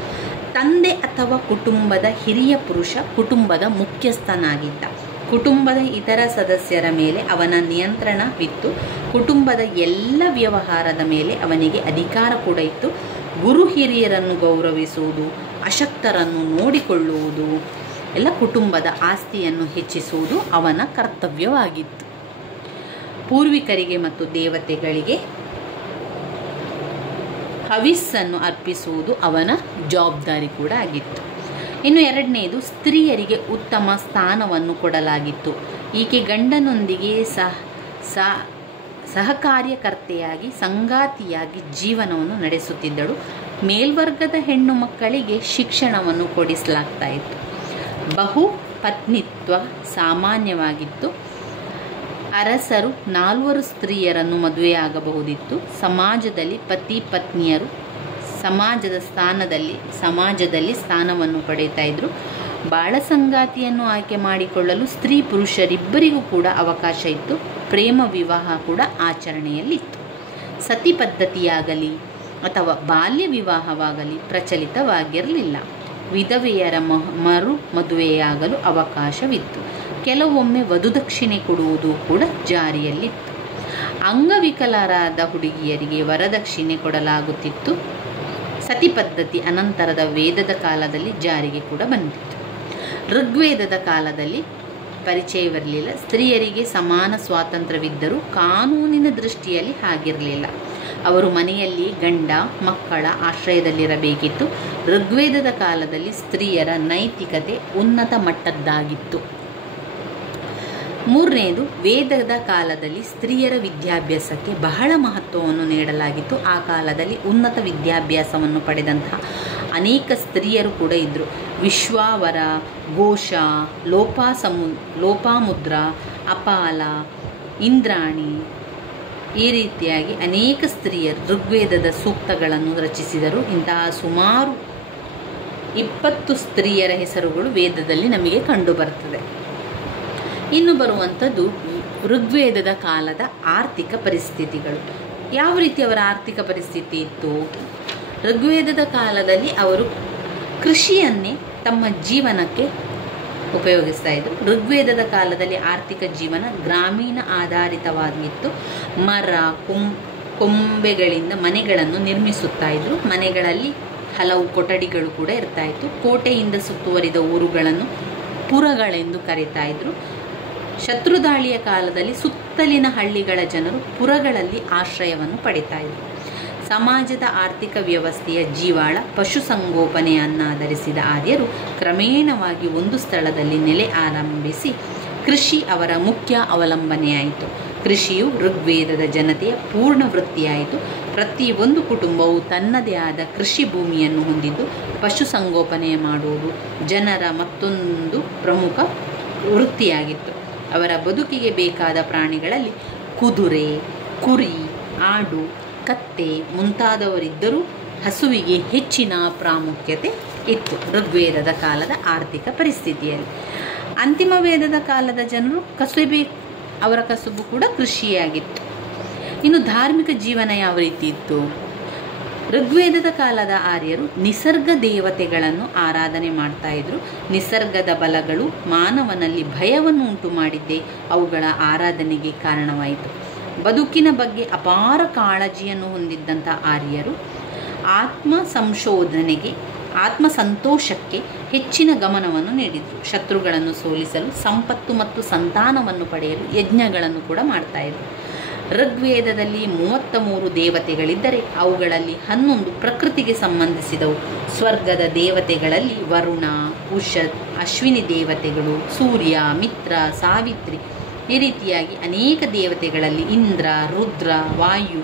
ತಂದೆ ಅಥವಾ ಕುಟುಂಬದ ಹಿರಿಯ ಪುರುಷ ಕುಟುಂಬದ ಮುಖ್ಯಸ್ಥನಾಗಿದ್ದ. ಕುಟುಂಬದ ಇತರ ಸದಸ್ಯರ ಮೇಲೆ ಅವನ ನಿಯಂತ್ರಣವಿತ್ತು. ಕುಟುಂಬದ ಎಲ್ಲ ವ್ಯವಹಾರದ ಮೇಲೆ ಅವನಿಗೆ ಅಧಿಕಾರ ಕೂಡ ಇತ್ತು. ಗುರು ಹಿರಿಯರನ್ನು ಗೌರವಿಸುವುದು, ಅಶಕ್ತರನ್ನು ನೋಡಿಕೊಳ್ಳುವುದು, ಎಲ್ಲ ಕುಟುಂಬದ ಆಸ್ತಿಯನ್ನು ಹೆಚ್ಚಿಸುವುದು ಅವನ ಕರ್ತವ್ಯವಾಗಿತ್ತು. ಪೂರ್ವಿಕರಿಗೆ ಮತ್ತು ದೇವತೆಗಳಿಗೆ ಹವಿಸ್ಸನ್ನು ಅರ್ಪಿಸುವುದು ಅವನ ಜವಾಬ್ದಾರಿ ಕೂಡ ಆಗಿತ್ತು. ಇನ್ನು 2ನೇದು, ಸ್ತ್ರೀಯರಿಗೆ ಉತ್ತಮ ಸ್ಥಾನವನ್ನು ಕೊಡಲಾಗಿತ್ತು. ಈಕೆ ಗಂಡನೊಂದಿಗೆ ಸಹಕಾರ್ಯಕರ್ತೆಯಾಗಿ, ಸಂಗಾತಿಯಾಗಿ ಜೀವನವನ್ನು ನಡೆಸುತ್ತಿದ್ದಳು. ಮೇಲ್ವರ್ಗದ ಹೆಣ್ಣು ಮಕ್ಕಳಿಗೆ ಶಿಕ್ಷಣವನ್ನು ಕೊಡಿಸಲಾಗ್ತಾ ಇತ್ತು. ಬಹುಪತ್ನಿತ್ವ ಸಾಮಾನ್ಯವಾಗಿತ್ತು. ಅರಸರು 4 ಸ್ತ್ರೀಯರನ್ನು ಮದುವೆಯಾಗಬಹುದಿತ್ತು. ಸಮಾಜದಲ್ಲಿ ಪತಿ ಪತ್ನಿಯರು ಸಮಾಜದಲ್ಲಿ ಸ್ಥಾನವನ್ನು ಪಡೆಯುತ್ತಾ ಇದ್ರು. ಬಾಳ ಸಂಗಾತಿಯನ್ನು ಆಯ್ಕೆ ಮಾಡಿಕೊಳ್ಳಲು ಸ್ತ್ರೀ ಪುರುಷರಿಬ್ಬರಿಗೂ ಕೂಡ ಅವಕಾಶ ಇತ್ತು. ಪ್ರೇಮ ವಿವಾಹ ಕೂಡ ಆಚರಣೆಯಲ್ಲಿತ್ತು. ಸತಿ ಪದ್ಧತಿಯಾಗಲಿ ಅಥವಾ ಬಾಲ್ಯ ವಿವಾಹವಾಗಲಿ ಪ್ರಚಲಿತವಾಗಿರಲಿಲ್ಲ. ವಿಧವೆಯರ ಮರು ಮದುವೆಯಾಗಲು ಅವಕಾಶವಿತ್ತು. ಕೆಲವೊಮ್ಮೆ ವಧುದಕ್ಷಿಣೆ ಕೊಡುವುದು ಕೂಡ ಜಾರಿಯಲ್ಲಿತ್ತು. ಅಂಗವಿಕಲರಾದ ಹುಡುಗಿಯರಿಗೆ ವರದಕ್ಷಿಣೆ ಕೊಡಲಾಗುತ್ತಿತ್ತು. ಸತಿ ಪದ್ಧತಿ ಅನಂತರದ ವೇದದ ಕಾಲದಲ್ಲಿ ಜಾರಿಗೆ ಕೂಡ ಬಂದಿತ್ತು. ಋಗ್ವೇದದ ಕಾಲದಲ್ಲಿ ಪರಿಚಯವಿರಲಿಲ್ಲ. ಸ್ತ್ರೀಯರಿಗೆ ಸಮಾನ ಸ್ವಾತಂತ್ರ್ಯವಿದ್ದರೂ ಕಾನೂನಿನ ದೃಷ್ಟಿಯಲ್ಲಿ ಹಾಗಿರಲಿಲ್ಲ. ಅವರು ಮನೆಯಲ್ಲಿ ಗಂಡ ಮಕ್ಕಳ ಆಶ್ರಯದಲ್ಲಿರಬೇಕಿತ್ತು. ಋಗ್ವೇದದ ಕಾಲದಲ್ಲಿ ಸ್ತ್ರೀಯರ ನೈತಿಕತೆ ಉನ್ನತ ಮಟ್ಟದ್ದಾಗಿತ್ತು. 3ನೇದು, ವೇದದ ಕಾಲದಲ್ಲಿ ಸ್ತ್ರೀಯರ ವಿದ್ಯಾಭ್ಯಾಸಕ್ಕೆ ಬಹಳ ಮಹತ್ವವನ್ನು ನೀಡಲಾಗಿತ್ತು. ಆ ಕಾಲದಲ್ಲಿ ಉನ್ನತ ವಿದ್ಯಾಭ್ಯಾಸವನ್ನು ಪಡೆದಂತಹ ಅನೇಕ ಸ್ತ್ರೀಯರು ಕೂಡ ಇದ್ದರು. ವಿಶ್ವಾವರ, ಘೋಷ, ಲೋಪಾಮುದ್ರ, ಅಪಾಲ, ಇಂದ್ರಾಣಿ, ಈ ರೀತಿಯಾಗಿ ಅನೇಕ ಸ್ತ್ರೀಯರು ಋಗ್ವೇದದ ಸೂಕ್ತಗಳನ್ನು ರಚಿಸಿದರು. ಇಂತಹ ಸುಮಾರು 20 ಸ್ತ್ರೀಯರ ಹೆಸರುಗಳು ವೇದದಲ್ಲಿ ನಮಗೆ ಕಂಡುಬರ್ತದೆ. ಇನ್ನು ಬರುವಂಥದ್ದು ಋಗ್ವೇದದ ಕಾಲದ ಆರ್ಥಿಕ ಪರಿಸ್ಥಿತಿಗಳು. ಯಾವ ರೀತಿ ಅವರ ಆರ್ಥಿಕ ಪರಿಸ್ಥಿತಿ ಇತ್ತು? ಋಗ್ವೇದದ ಕಾಲದಲ್ಲಿ ಅವರು ಕೃಷಿಯನ್ನೇ ತಮ್ಮ ಜೀವನಕ್ಕೆ ಉಪಯೋಗಿಸ್ತಾ ಇದ್ರು. ಋಗ್ವೇದದ ಕಾಲದಲ್ಲಿ ಆರ್ಥಿಕ ಜೀವನ ಗ್ರಾಮೀಣ ಆಧಾರಿತವಾಗಿತ್ತು. ಮರ ಕೊಂಬೆಗಳಿಂದ ಮನೆಗಳನ್ನು ನಿರ್ಮಿಸುತ್ತಾ ಇದ್ರು. ಮನೆಗಳಲ್ಲಿ ಹಲವು ಕೊಠಡಿಗಳು ಕೂಡ ಇರ್ತಾ ಇತ್ತು. ಕೋಟೆಯಿಂದ ಸುತ್ತುವರಿದ ಊರುಗಳನ್ನು ಪುರಗಳೆಂದು ಕರೀತಾ ಇದ್ರು. ಶತ್ರುದಾಳಿಯ ಕಾಲದಲ್ಲಿ ಸುತ್ತಲಿನ ಹಳ್ಳಿಗಳ ಜನರು ಪುರಗಳಲ್ಲಿ ಆಶ್ರಯವನ್ನು ಪಡಿತಾ ಇದ್ರು. ಸಮಾಜದ ಆರ್ಥಿಕ ವ್ಯವಸ್ಥೆಯ ಜೀವಾಳ ಪಶುಸಂಗೋಪನೆಯನ್ನಾಧರಿಸಿದ ಆರ್ಯರು ಕ್ರಮೇಣವಾಗಿ ಒಂದು ಸ್ಥಳದಲ್ಲಿ ನೆಲೆ ಆರಂಭಿಸಿ ಕೃಷಿ ಅವರ ಮುಖ್ಯ ಅವಲಂಬನೆಯಾಯಿತು. ಕೃಷಿಯು ಋಗ್ವೇದದ ಜನತೆಯ ಪೂರ್ಣ ವೃತ್ತಿಯಾಯಿತು. ಪ್ರತಿಯೊಂದು ಕುಟುಂಬವು ತನ್ನದೇ ಆದ ಕೃಷಿ ಭೂಮಿಯನ್ನು ಹೊಂದಿದ್ದು ಪಶುಸಂಗೋಪನೆ ಮಾಡುವುದು ಜನರ ಮತ್ತೊಂದು ಪ್ರಮುಖ ವೃತ್ತಿಯಾಗಿತ್ತು. ಅವರ ಬದುಕಿಗೆ ಬೇಕಾದ ಪ್ರಾಣಿಗಳಲ್ಲಿ ಕುದುರೆ, ಕುರಿ, ಆಡು, ಕತ್ತೆ ಮುಂತಾದವರಿದ್ದರೂ ಹಸುವಿಗೆ ಹೆಚ್ಚಿನ ಪ್ರಾಮುಖ್ಯತೆ ಇತ್ತು ಋಗ್ವೇದದ ಕಾಲದ ಆರ್ಥಿಕ ಪರಿಸ್ಥಿತಿಯಲ್ಲಿ. ಅಂತಿಮ ವೇದದ ಕಾಲದ ಜನರು ಅವರ ಕಸುಬು ಕೂಡ ಕೃಷಿಯಾಗಿತ್ತು. ಇನ್ನು ಧಾರ್ಮಿಕ ಜೀವನ ಯಾವ ರೀತಿ ಇತ್ತು? ಋಗ್ವೇದದ ಕಾಲದ ಆರ್ಯರು ನಿಸರ್ಗ ದೇವತೆಗಳನ್ನು ಆರಾಧನೆ ಮಾಡ್ತಾ ಇದ್ರು. ನಿಸರ್ಗದ ಬಲಗಳು ಮಾನವನಲ್ಲಿ ಭಯವನ್ನು ಉಂಟು ಮಾಡಿದ್ದೇ ಅವುಗಳ ಆರಾಧನೆಗೆ ಕಾರಣವಾಯಿತು. ಬದುಕಿನ ಬಗ್ಗೆ ಅಪಾರ ಕಾಳಜಿಯನ್ನು ಹೊಂದಿದ್ದಂಥ ಆರ್ಯರು ಆತ್ಮ ಸಂತೋಷಕ್ಕೆ ಹೆಚ್ಚಿನ ಗಮನವನ್ನು ನೀಡಿದರು. ಶತ್ರುಗಳನ್ನು ಸೋಲಿಸಲು, ಸಂಪತ್ತು ಮತ್ತು ಸಂತಾನವನ್ನು ಪಡೆಯಲು ಯಜ್ಞಗಳನ್ನು ಕೂಡ ಮಾಡ್ತಾ ಇದ್ರು. ಋಗ್ವೇದದಲ್ಲಿ 33 ದೇವತೆಗಳಿದ್ದರೆ ಅವುಗಳಲ್ಲಿ 11 ಪ್ರಕೃತಿಗೆ ಸಂಬಂಧಿಸಿದವು. ಸ್ವರ್ಗದ ದೇವತೆಗಳಲ್ಲಿ ವರುಣ, ಉಷತ್, ಅಶ್ವಿನಿ ದೇವತೆಗಳು, ಸೂರ್ಯ, ಮಿತ್ರ, ಸಾವಿತ್ರಿ, ಈ ರೀತಿಯಾಗಿ ಅನೇಕ ದೇವತೆಗಳಲ್ಲಿ ಇಂದ್ರ, ರುದ್ರ, ವಾಯು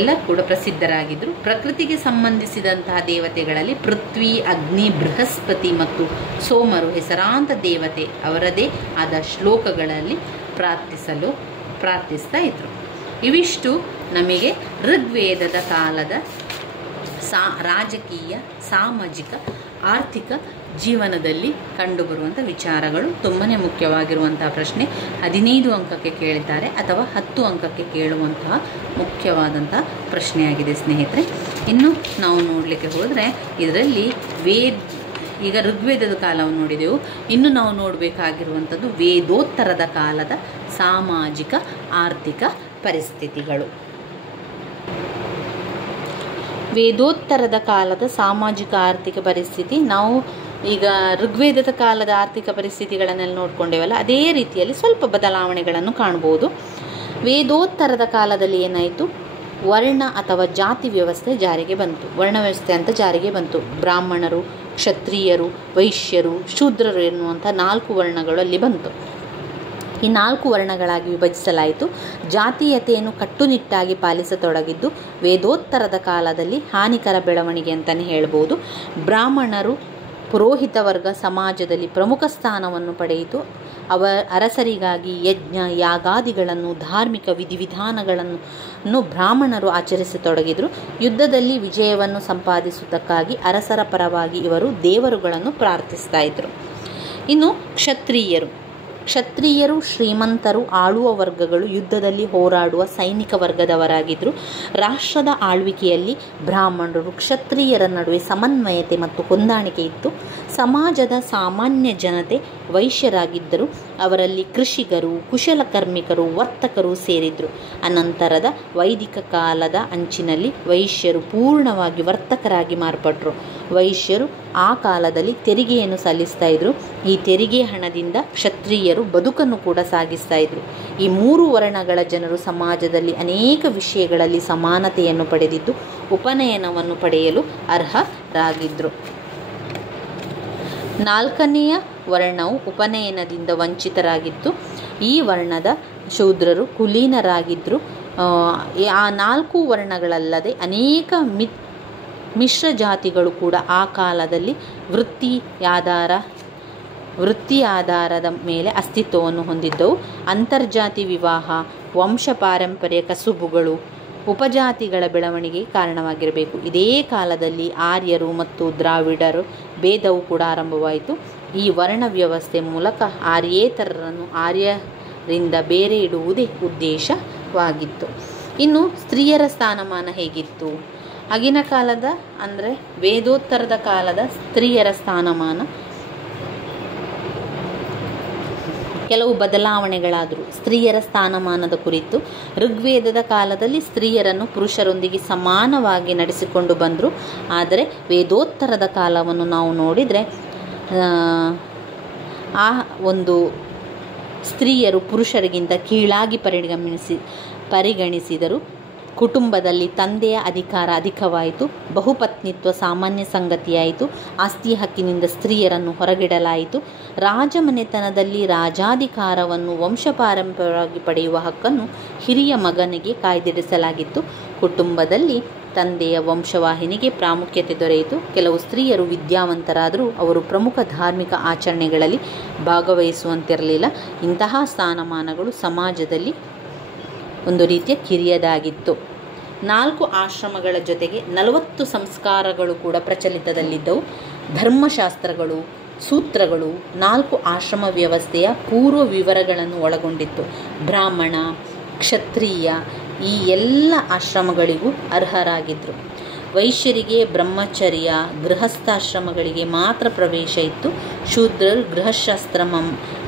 ಎಲ್ಲ ಕೂಡ ಪ್ರಸಿದ್ಧರಾಗಿದ್ದರು. ಪ್ರಕೃತಿಗೆ ಸಂಬಂಧಿಸಿದಂತಹ ದೇವತೆಗಳಲ್ಲಿ ಪೃಥ್ವಿ, ಅಗ್ನಿ, ಬೃಹಸ್ಪತಿ ಮತ್ತು ಸೋಮರು ಹೆಸರಾಂತ ದೇವತೆ. ಅವರದೇ ಆದ ಶ್ಲೋಕಗಳಲ್ಲಿ ಪ್ರಾರ್ಥಿಸ್ತಾ ಇದ್ರು. ಇವಿಷ್ಟು ನಮಗೆ ಋಗ್ವೇದದ ಕಾಲದ ರಾಜಕೀಯ, ಸಾಮಾಜಿಕ, ಆರ್ಥಿಕ ಜೀವನದಲ್ಲಿ ಕಂಡುಬರುವಂಥ ವಿಚಾರಗಳು. ತುಂಬಾ ಮುಖ್ಯವಾಗಿರುವಂತಹ ಪ್ರಶ್ನೆ. 15 ಅಂಕಕ್ಕೆ ಕೇಳಿದ್ದಾರೆ ಅಥವಾ 10 ಅಂಕಕ್ಕೆ ಕೇಳುವಂತಹ ಮುಖ್ಯವಾದಂತಹ ಪ್ರಶ್ನೆಯಾಗಿದೆ ಸ್ನೇಹಿತರೆ. ಇನ್ನು ನಾವು ನೋಡಲಿಕ್ಕೆ ಹೋದರೆ ಇದರಲ್ಲಿ ಈಗ ಋಗ್ವೇದದ ಕಾಲವನ್ನು ನೋಡಿದೆವು. ಇನ್ನು ನಾವು ನೋಡಬೇಕಾಗಿರುವಂಥದ್ದು ವೇದೋತ್ತರದ ಕಾಲದ ಸಾಮಾಜಿಕ ಆರ್ಥಿಕ ಪರಿಸ್ಥಿತಿಗಳು. ವೇದೋತ್ತರದ ಕಾಲದ ಸಾಮಾಜಿಕ ಆರ್ಥಿಕ ಪರಿಸ್ಥಿತಿ, ನಾವು ಈಗ ಋಗ್ವೇದದ ಕಾಲದ ಆರ್ಥಿಕ ಪರಿಸ್ಥಿತಿಗಳನ್ನೆಲ್ಲ ನೋಡ್ಕೊಂಡೇವಲ್ಲ, ಅದೇ ರೀತಿಯಲ್ಲಿ ಸ್ವಲ್ಪ ಬದಲಾವಣೆಗಳನ್ನು ಕಾಣ್ಬೋದು. ವೇದೋತ್ತರದ ಕಾಲದಲ್ಲಿ ಏನಾಯಿತು, ವರ್ಣ ಅಥವಾ ಜಾತಿ ವ್ಯವಸ್ಥೆ ಜಾರಿಗೆ ಬಂತು. ವರ್ಣ ವ್ಯವಸ್ಥೆ ಅಂತ ಜಾರಿಗೆ ಬಂತು. ಬ್ರಾಹ್ಮಣರು, ಕ್ಷತ್ರಿಯರು, ವೈಶ್ಯರು, ಶೂದ್ರರು ಎನ್ನುವಂಥ 4 ವರ್ಣಗಳು ಅಲ್ಲಿ ಬಂತು. ಈ 4 ವರ್ಣಗಳಾಗಿ ವಿಭಜಿಸಲಾಯಿತು. ಜಾತೀಯತೆಯನ್ನು ಕಟ್ಟುನಿಟ್ಟಾಗಿ ಪಾಲಿಸತೊಡಗಿದ್ದು ವೇದೋತ್ತರದ ಕಾಲದಲ್ಲಿ ಹಾನಿಕರ ಬೆಳವಣಿಗೆ ಅಂತಲೇ ಹೇಳ್ಬೋದು. ಬ್ರಾಹ್ಮಣರು, ಪುರೋಹಿತ ವರ್ಗ ಸಮಾಜದಲ್ಲಿ ಪ್ರಮುಖ ಸ್ಥಾನವನ್ನು ಪಡೆಯಿತು. ಅರಸರಿಗಾಗಿ ಯಜ್ಞ, ಯಾಗಾದಿಗಳನ್ನು, ಧಾರ್ಮಿಕ ವಿಧಿವಿಧಾನಗಳನ್ನು ಬ್ರಾಹ್ಮಣರು ಆಚರಿಸತೊಡಗಿದರು. ಯುದ್ಧದಲ್ಲಿ ವಿಜಯವನ್ನು ಸಂಪಾದಿಸುವುದಕ್ಕಾಗಿ ಅರಸರ ಪರವಾಗಿ ಇವರು ದೇವರುಗಳನ್ನು ಪ್ರಾರ್ಥಿಸ್ತಾ ಇದ್ರು. ಇನ್ನು ಕ್ಷತ್ರಿಯರು ಶ್ರೀಮಂತರು, ಆಳುವ ವರ್ಗಗಳು, ಯುದ್ಧದಲ್ಲಿ ಹೋರಾಡುವ ಸೈನಿಕ ವರ್ಗದವರಾಗಿದ್ದರು. ರಾಷ್ಟ್ರದ ಆಳ್ವಿಕೆಯಲ್ಲಿ ಬ್ರಾಹ್ಮಣರು, ಕ್ಷತ್ರಿಯರ ನಡುವೆ ಸಮನ್ವಯತೆ ಮತ್ತು ಹೊಂದಾಣಿಕೆ ಇತ್ತು. ಸಮಾಜದ ಸಾಮಾನ್ಯ ಜನತೆ ವೈಶ್ಯರಾಗಿದ್ದರು. ಅವರಲ್ಲಿ ಕೃಷಿಕರು, ಕುಶಲಕರ್ಮಿಕರು, ವರ್ತಕರು ಸೇರಿದ್ರು. ಅನಂತರದ ವೈದಿಕ ಕಾಲದ ಅಂಚಿನಲ್ಲಿ ವೈಶ್ಯರು ಪೂರ್ಣವಾಗಿ ವರ್ತಕರಾಗಿ ಮಾರ್ಪಟ್ಟರು. ವೈಶ್ಯರು ಆ ಕಾಲದಲ್ಲಿ ತೆರಿಗೆಯನ್ನು ಸಲ್ಲಿಸ್ತಾ ಇದ್ರು. ಈ ತೆರಿಗೆ ಹಣದಿಂದ ಕ್ಷತ್ರಿಯರು ಬದುಕನ್ನು ಕೂಡ ಸಾಗಿಸ್ತಾ ಇದ್ರು. ಈ 3 ವರ್ಣಗಳ ಜನರು ಸಮಾಜದಲ್ಲಿ ಅನೇಕ ವಿಷಯಗಳಲ್ಲಿ ಸಮಾನತೆಯನ್ನು ಪಡೆದಿದ್ದು ಉಪನಯನವನ್ನು ಪಡೆಯಲು ಅರ್ಹರಾಗಿದ್ದರು. 4ನೆಯ ವರ್ಣವು ಉಪನಯನದಿಂದ ವಂಚಿತರಾಗಿತ್ತು. ಈ ವರ್ಣದ ಶೂದ್ರರು ಕುಲೀನರಾಗಿದ್ದರು. ಆ 4 ವರ್ಣಗಳಲ್ಲದೆ ಅನೇಕ ಮಿಶ್ರ ಜಾತಿಗಳು ಕೂಡ ಆ ಕಾಲದಲ್ಲಿ ವೃತ್ತಿ ಆಧಾರದ ಮೇಲೆ ಅಸ್ತಿತ್ವವನ್ನು ಹೊಂದಿದ್ದವು. ಅಂತರ್ಜಾತಿ ವಿವಾಹ, ವಂಶ ಪಾರಂಪರ್ಯ ಕಸುಬುಗಳು ಉಪಜಾತಿಗಳ ಬೆಳವಣಿಗೆಗೆ ಕಾರಣವಾಗಿರಬೇಕು. ಇದೇ ಕಾಲದಲ್ಲಿ ಆರ್ಯರು ಮತ್ತು ದ್ರಾವಿಡರು ಭೇದವು ಕೂಡ ಆರಂಭವಾಯಿತು. ಈ ವರ್ಣ ವ್ಯವಸ್ಥೆ ಮೂಲಕ ಆರ್ಯೇತರರನ್ನು ಆರ್ಯರಿಂದ ಬೇರೆ ಇಡುವುದೇ ಉದ್ದೇಶವಾಗಿತ್ತು. ಇನ್ನು ಸ್ತ್ರೀಯರ ಸ್ಥಾನಮಾನ ಹೇಗಿತ್ತು? ಆಗಿನ ಕಾಲದ ಅಂದರೆ ವೇದೋತ್ತರದ ಕಾಲದ ಸ್ತ್ರೀಯರ ಸ್ಥಾನಮಾನ ಕೆಲವು ಬದಲಾವಣೆಗಳಾದರೂ. ಸ್ತ್ರೀಯರ ಸ್ಥಾನಮಾನದ ಕುರಿತು ಋಗ್ವೇದದ ಕಾಲದಲ್ಲಿ ಸ್ತ್ರೀಯರನ್ನು ಪುರುಷರೊಂದಿಗೆ ಸಮಾನವಾಗಿ ನಡೆಸಿಕೊಂಡು ಬಂದರು. ಆದರೆ ವೇದೋತ್ತರದ ಕಾಲವನ್ನು ನಾವು ನೋಡಿದರೆ ಆ ಒಂದು ಸ್ತ್ರೀಯರು ಪುರುಷರಿಗಿಂತ ಕೀಳಾಗಿ ಪರಿಗಣಿಸಿದರು. ಕುಟುಂಬದಲ್ಲಿ ತಂದೆಯ ಅಧಿಕಾರ ಅಧಿಕವಾಯಿತು. ಬಹುಪತ್ನಿತ್ವ ಸಾಮಾನ್ಯ ಸಂಗತಿಯಾಯಿತು. ಆಸ್ತಿ ಹಕ್ಕಿನಿಂದ ಸ್ತ್ರೀಯರನ್ನು ಹೊರಗಿಡಲಾಯಿತು. ರಾಜಮನೆತನದಲ್ಲಿ ರಾಜಾಧಿಕಾರವನ್ನು ವಂಶಪಾರಂಪರ್ಯವಾಗಿ ಪಡೆಯುವ ಹಕ್ಕನ್ನು ಹಿರಿಯ ಮಗನಿಗೆ ಕಾಯ್ದಿರಿಸಲಾಗಿತ್ತು. ಕುಟುಂಬದಲ್ಲಿ ತಂದೆಯ ವಂಶವಾಹಿನಿಗೆ ಪ್ರಾಮುಖ್ಯತೆ ದೊರೆಯಿತು. ಕೆಲವು ಸ್ತ್ರೀಯರು ವಿದ್ಯಾವಂತರಾದರೂ ಅವರು ಪ್ರಮುಖ ಧಾರ್ಮಿಕ ಆಚರಣೆಗಳಲ್ಲಿ ಭಾಗವಹಿಸುವಂತಿರಲಿಲ್ಲ. ಇಂತಹ ಸ್ಥಾನಮಾನಗಳು ಸಮಾಜದಲ್ಲಿ ಒಂದು ರೀತಿಯ ಕಿರಿಯದಾಗಿತ್ತು. 4 ಆಶ್ರಮಗಳ ಜೊತೆಗೆ 40 ಸಂಸ್ಕಾರಗಳು ಕೂಡ ಪ್ರಚಲಿತದಲ್ಲಿದ್ದವು. ಧರ್ಮಶಾಸ್ತ್ರಗಳು, ಸೂತ್ರಗಳು 4 ಆಶ್ರಮ ವ್ಯವಸ್ಥೆಯ ಪೂರ್ವ ವಿವರಗಳನ್ನು ಒಳಗೊಂಡಿತ್ತು. ಬ್ರಾಹ್ಮಣ, ಕ್ಷತ್ರಿಯ ಈ ಎಲ್ಲ ಆಶ್ರಮಗಳಿಗೂ ಅರ್ಹರಾಗಿದ್ದರು. ವೈಶ್ಯರಿಗೆ ಬ್ರಹ್ಮಚರ್ಯ ಗೃಹಸ್ಥಾಶ್ರಮಗಳಿಗೆ ಮಾತ್ರ ಪ್ರವೇಶ ಇತ್ತು. ಶೂದ್ರರು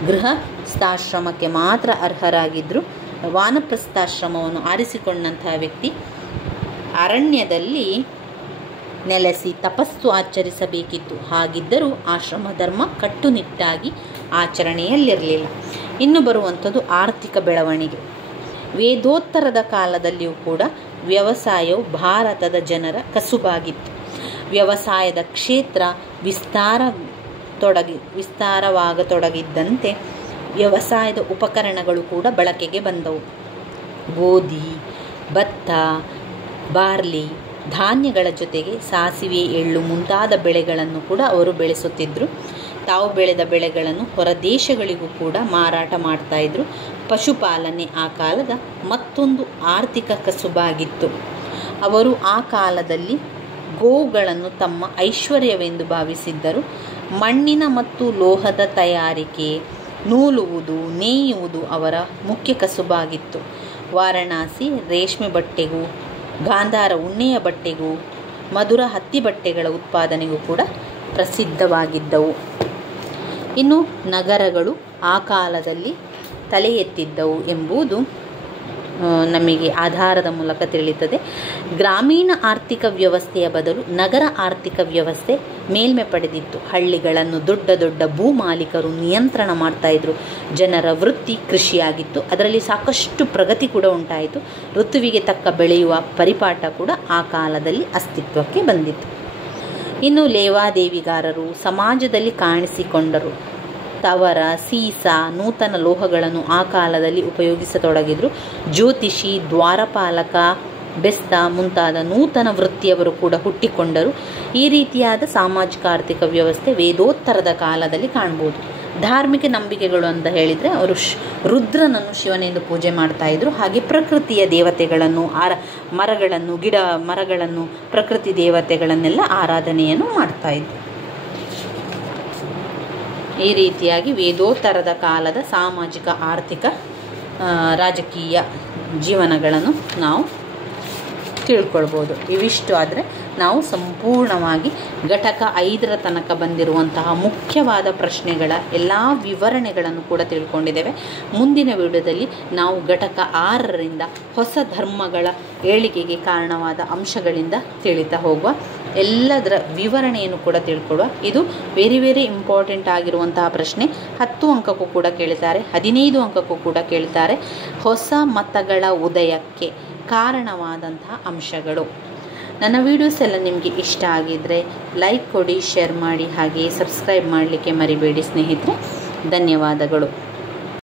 ಗೃಹಸ್ಥಾಶ್ರಮಕ್ಕೆ ಮಾತ್ರ ಅರ್ಹರಾಗಿದ್ದರು. ವಾನಪ್ರಸ್ಥಾಶ್ರಮವನ್ನು ಆರಿಸಿಕೊಂಡಂತಹ ವ್ಯಕ್ತಿ ಅರಣ್ಯದಲ್ಲಿ ನೆಲೆಸಿ ತಪಸ್ಸು ಆಚರಿಸಬೇಕಿತ್ತು. ಹಾಗಿದ್ದರೂ ಆಶ್ರಮ ಧರ್ಮ ಕಟ್ಟುನಿಟ್ಟಾಗಿ ಆಚರಣೆಯಲ್ಲಿರಲಿಲ್ಲ. ಇನ್ನು ಬರುವಂಥದ್ದು ಆರ್ಥಿಕ ಬೆಳವಣಿಗೆ. ವೇದೋತ್ತರದ ಕಾಲದಲ್ಲಿಯೂ ಕೂಡ ವ್ಯವಸಾಯವು ಭಾರತದ ಜನರ ಕಸುಬಾಗಿತ್ತು. ವ್ಯವಸಾಯದ ಕ್ಷೇತ್ರ ವಿಸ್ತಾರವಾಗತೊಡಗಿದ್ದಂತೆ ವ್ಯವಸಾಯದ ಉಪಕರಣಗಳು ಕೂಡ ಬಳಕೆಗೆ ಬಂದವು. ಗೋಧಿ, ಭತ್ತ, ಬಾರ್ಲಿ, ಧಾನ್ಯಗಳ ಜೊತೆಗೆ ಸಾಸಿವೆ, ಎಳ್ಳು ಮುಂತಾದ ಬೆಳೆಗಳನ್ನು ಕೂಡ ಅವರು ಬೆಳೆಸುತ್ತಿದ್ದರು. ತಾವು ಬೆಳೆದ ಬೆಳೆಗಳನ್ನು ಹೊರದೇಶಗಳಿಗೂ ಕೂಡ ಮಾರಾಟ ಮಾಡ್ತಾಯಿದ್ರು. ಪಶುಪಾಲನೆ ಆ ಕಾಲದ ಮತ್ತೊಂದು ಆರ್ಥಿಕ ಕಸುಬಾಗಿತ್ತು. ಅವರು ಆ ಕಾಲದಲ್ಲಿ ಗೋವುಗಳನ್ನು ತಮ್ಮ ಐಶ್ವರ್ಯವೆಂದು ಭಾವಿಸಿದ್ದರು. ಮಣ್ಣಿನ ಮತ್ತು ಲೋಹದ ತಯಾರಿಕೆ, ನೂಲುವುದು, ನೇಯುವುದು ಅವರ ಮುಖ್ಯ ಕಸುಬಾಗಿತ್ತು. ವಾರಣಾಸಿ ರೇಷ್ಮೆ ಬಟ್ಟೆಗೂ, ಗಾಂಧಾರ ಉಣ್ಣೆಯ ಬಟ್ಟೆಗೂ, ಮಧುರ ಹತ್ತಿ ಬಟ್ಟೆಗಳ ಉತ್ಪಾದನೆಗೂ ಕೂಡ ಪ್ರಸಿದ್ಧವಾಗಿದ್ದವು. ಇನ್ನು ನಗರಗಳು ಆ ಕಾಲದಲ್ಲಿ ತಲೆ ಎತ್ತಿದ್ದವು ಎಂಬುದು ನಮಗೆ ಆಧಾರದ ಮೂಲಕ ತಿಳಿಯುತ್ತದೆ. ಗ್ರಾಮೀಣ ಆರ್ಥಿಕ ವ್ಯವಸ್ಥೆಯ ಬದಲು ನಗರ ಆರ್ಥಿಕ ವ್ಯವಸ್ಥೆ ಮೇಲ್ಮೆ ಪಡೆದಿತ್ತು. ಹಳ್ಳಿಗಳನ್ನು ದೊಡ್ಡ ದೊಡ್ಡ ಭೂಮಾಲೀಕರು ನಿಯಂತ್ರಣ ಮಾಡ್ತಾಯಿದ್ರು. ಜನರ ವೃತ್ತಿ ಕೃಷಿಯಾಗಿತ್ತು. ಅದರಲ್ಲಿ ಸಾಕಷ್ಟು ಪ್ರಗತಿ ಕೂಡ ಉಂಟಾಯಿತು. ಋತುವಿಗೆ ತಕ್ಕ ಬೆಳೆಯುವ ಪರಿಪಾಠ ಕೂಡ ಆ ಕಾಲದಲ್ಲಿ ಅಸ್ತಿತ್ವಕ್ಕೆ ಬಂದಿತ್ತು. ಇನ್ನು ಲೇವಾದೇವಿಗಾರರು ಸಮಾಜದಲ್ಲಿ ಕಾಣಿಸಿಕೊಂಡರು. ತವರ, ಸೀಸ, ನೂತನ ಲೋಹಗಳನ್ನು ಆ ಕಾಲದಲ್ಲಿ ಉಪಯೋಗಿಸತೊಡಗಿದ್ರು. ಜ್ಯೋತಿಷಿ, ದ್ವಾರಪಾಲಕ, ಬೆಸ್ತ ಮುಂತಾದ ನೂತನ ವೃತ್ತಿಯವರು ಕೂಡ ಹುಟ್ಟಿಕೊಂಡರು. ಈ ರೀತಿಯಾದ ಸಾಮಾಜಿಕ ಆರ್ಥಿಕ ವ್ಯವಸ್ಥೆ ವೇದೋತ್ತರದ ಕಾಲದಲ್ಲಿ ಕಾಣ್ಬೋದು. ಧಾರ್ಮಿಕ ನಂಬಿಕೆಗಳು ಅಂತ ಹೇಳಿದರೆ ಅವರು ರುದ್ರನನ್ನು ಶಿವನೆಂದು ಪೂಜೆ ಮಾಡ್ತಾಯಿದ್ರು. ಹಾಗೆ ಪ್ರಕೃತಿಯ ದೇವತೆಗಳನ್ನು, ಮರಗಳನ್ನು, ಗಿಡ ಮರಗಳನ್ನು, ಪ್ರಕೃತಿ ದೇವತೆಗಳನ್ನೆಲ್ಲ ಆರಾಧನೆಯನ್ನು ಮಾಡ್ತಾಯಿದ್ರು. ಈ ರೀತಿಯಾಗಿ ವೇದೋತ್ತರದ ಕಾಲದ ಸಾಮಾಜಿಕ ಆರ್ಥಿಕ ರಾಜಕೀಯ ಜೀವನಗಳನ್ನು ನಾವು ತಿಳ್ಕೊಳ್ಬೋದು. ಇವಿಷ್ಟು ಆದರೆ ನಾವು ಸಂಪೂರ್ಣವಾಗಿ ಘಟಕ 5ರ ತನಕ ಬಂದಿರುವಂತಹ ಮುಖ್ಯವಾದ ಪ್ರಶ್ನೆಗಳ ಎಲ್ಲ ವಿವರಣೆಗಳನ್ನು ಕೂಡ ತಿಳ್ಕೊಂಡಿದ್ದೇವೆ. ಮುಂದಿನ ವಿಡಿಯೋದಲ್ಲಿ ನಾವು ಘಟಕ 6ರಿಂದ ಹೊಸ ಧರ್ಮಗಳ ಏಳಿಗೆಗೆ ಕಾರಣವಾದ ಅಂಶಗಳಿಂದ ತಿಳಿತಾ ಹೋಗುವ. ಎಲ್ಲದರ ವಿವರಣೆಯನ್ನು ಕೂಡ ತಿಳ್ಕೊಳ್ಳುವ. ಇದು ವೆರಿ ಇಂಪಾರ್ಟೆಂಟ್ ಆಗಿರುವಂತಹ ಪ್ರಶ್ನೆ. 10 ಅಂಕಕ್ಕೂ ಕೂಡ ಕೇಳ್ತಾರೆ, 15 ಅಂಕಕ್ಕೂ ಕೂಡ ಕೇಳ್ತಾರೆ. ಹೊಸ ಮತಗಳ ಉದಯಕ್ಕೆ ಕಾರಣವಾದಂತಹ ಅಂಶಗಳು. ನನ್ನ ವೀಡಿಯೋಸ್ ಎಲ್ಲ ನಿಮಗೆ ಇಷ್ಟ ಆಗಿದ್ದರೆ ಲೈಕ್ ಕೊಡಿ, ಶೇರ್ ಮಾಡಿ, ಹಾಗೆ ಸಬ್ಸ್ಕ್ರೈಬ್ ಮಾಡಲಿಕ್ಕೆ ಮರಿಬೇಡಿ ಸ್ನೇಹಿತರೆ. ಧನ್ಯವಾದಗಳು.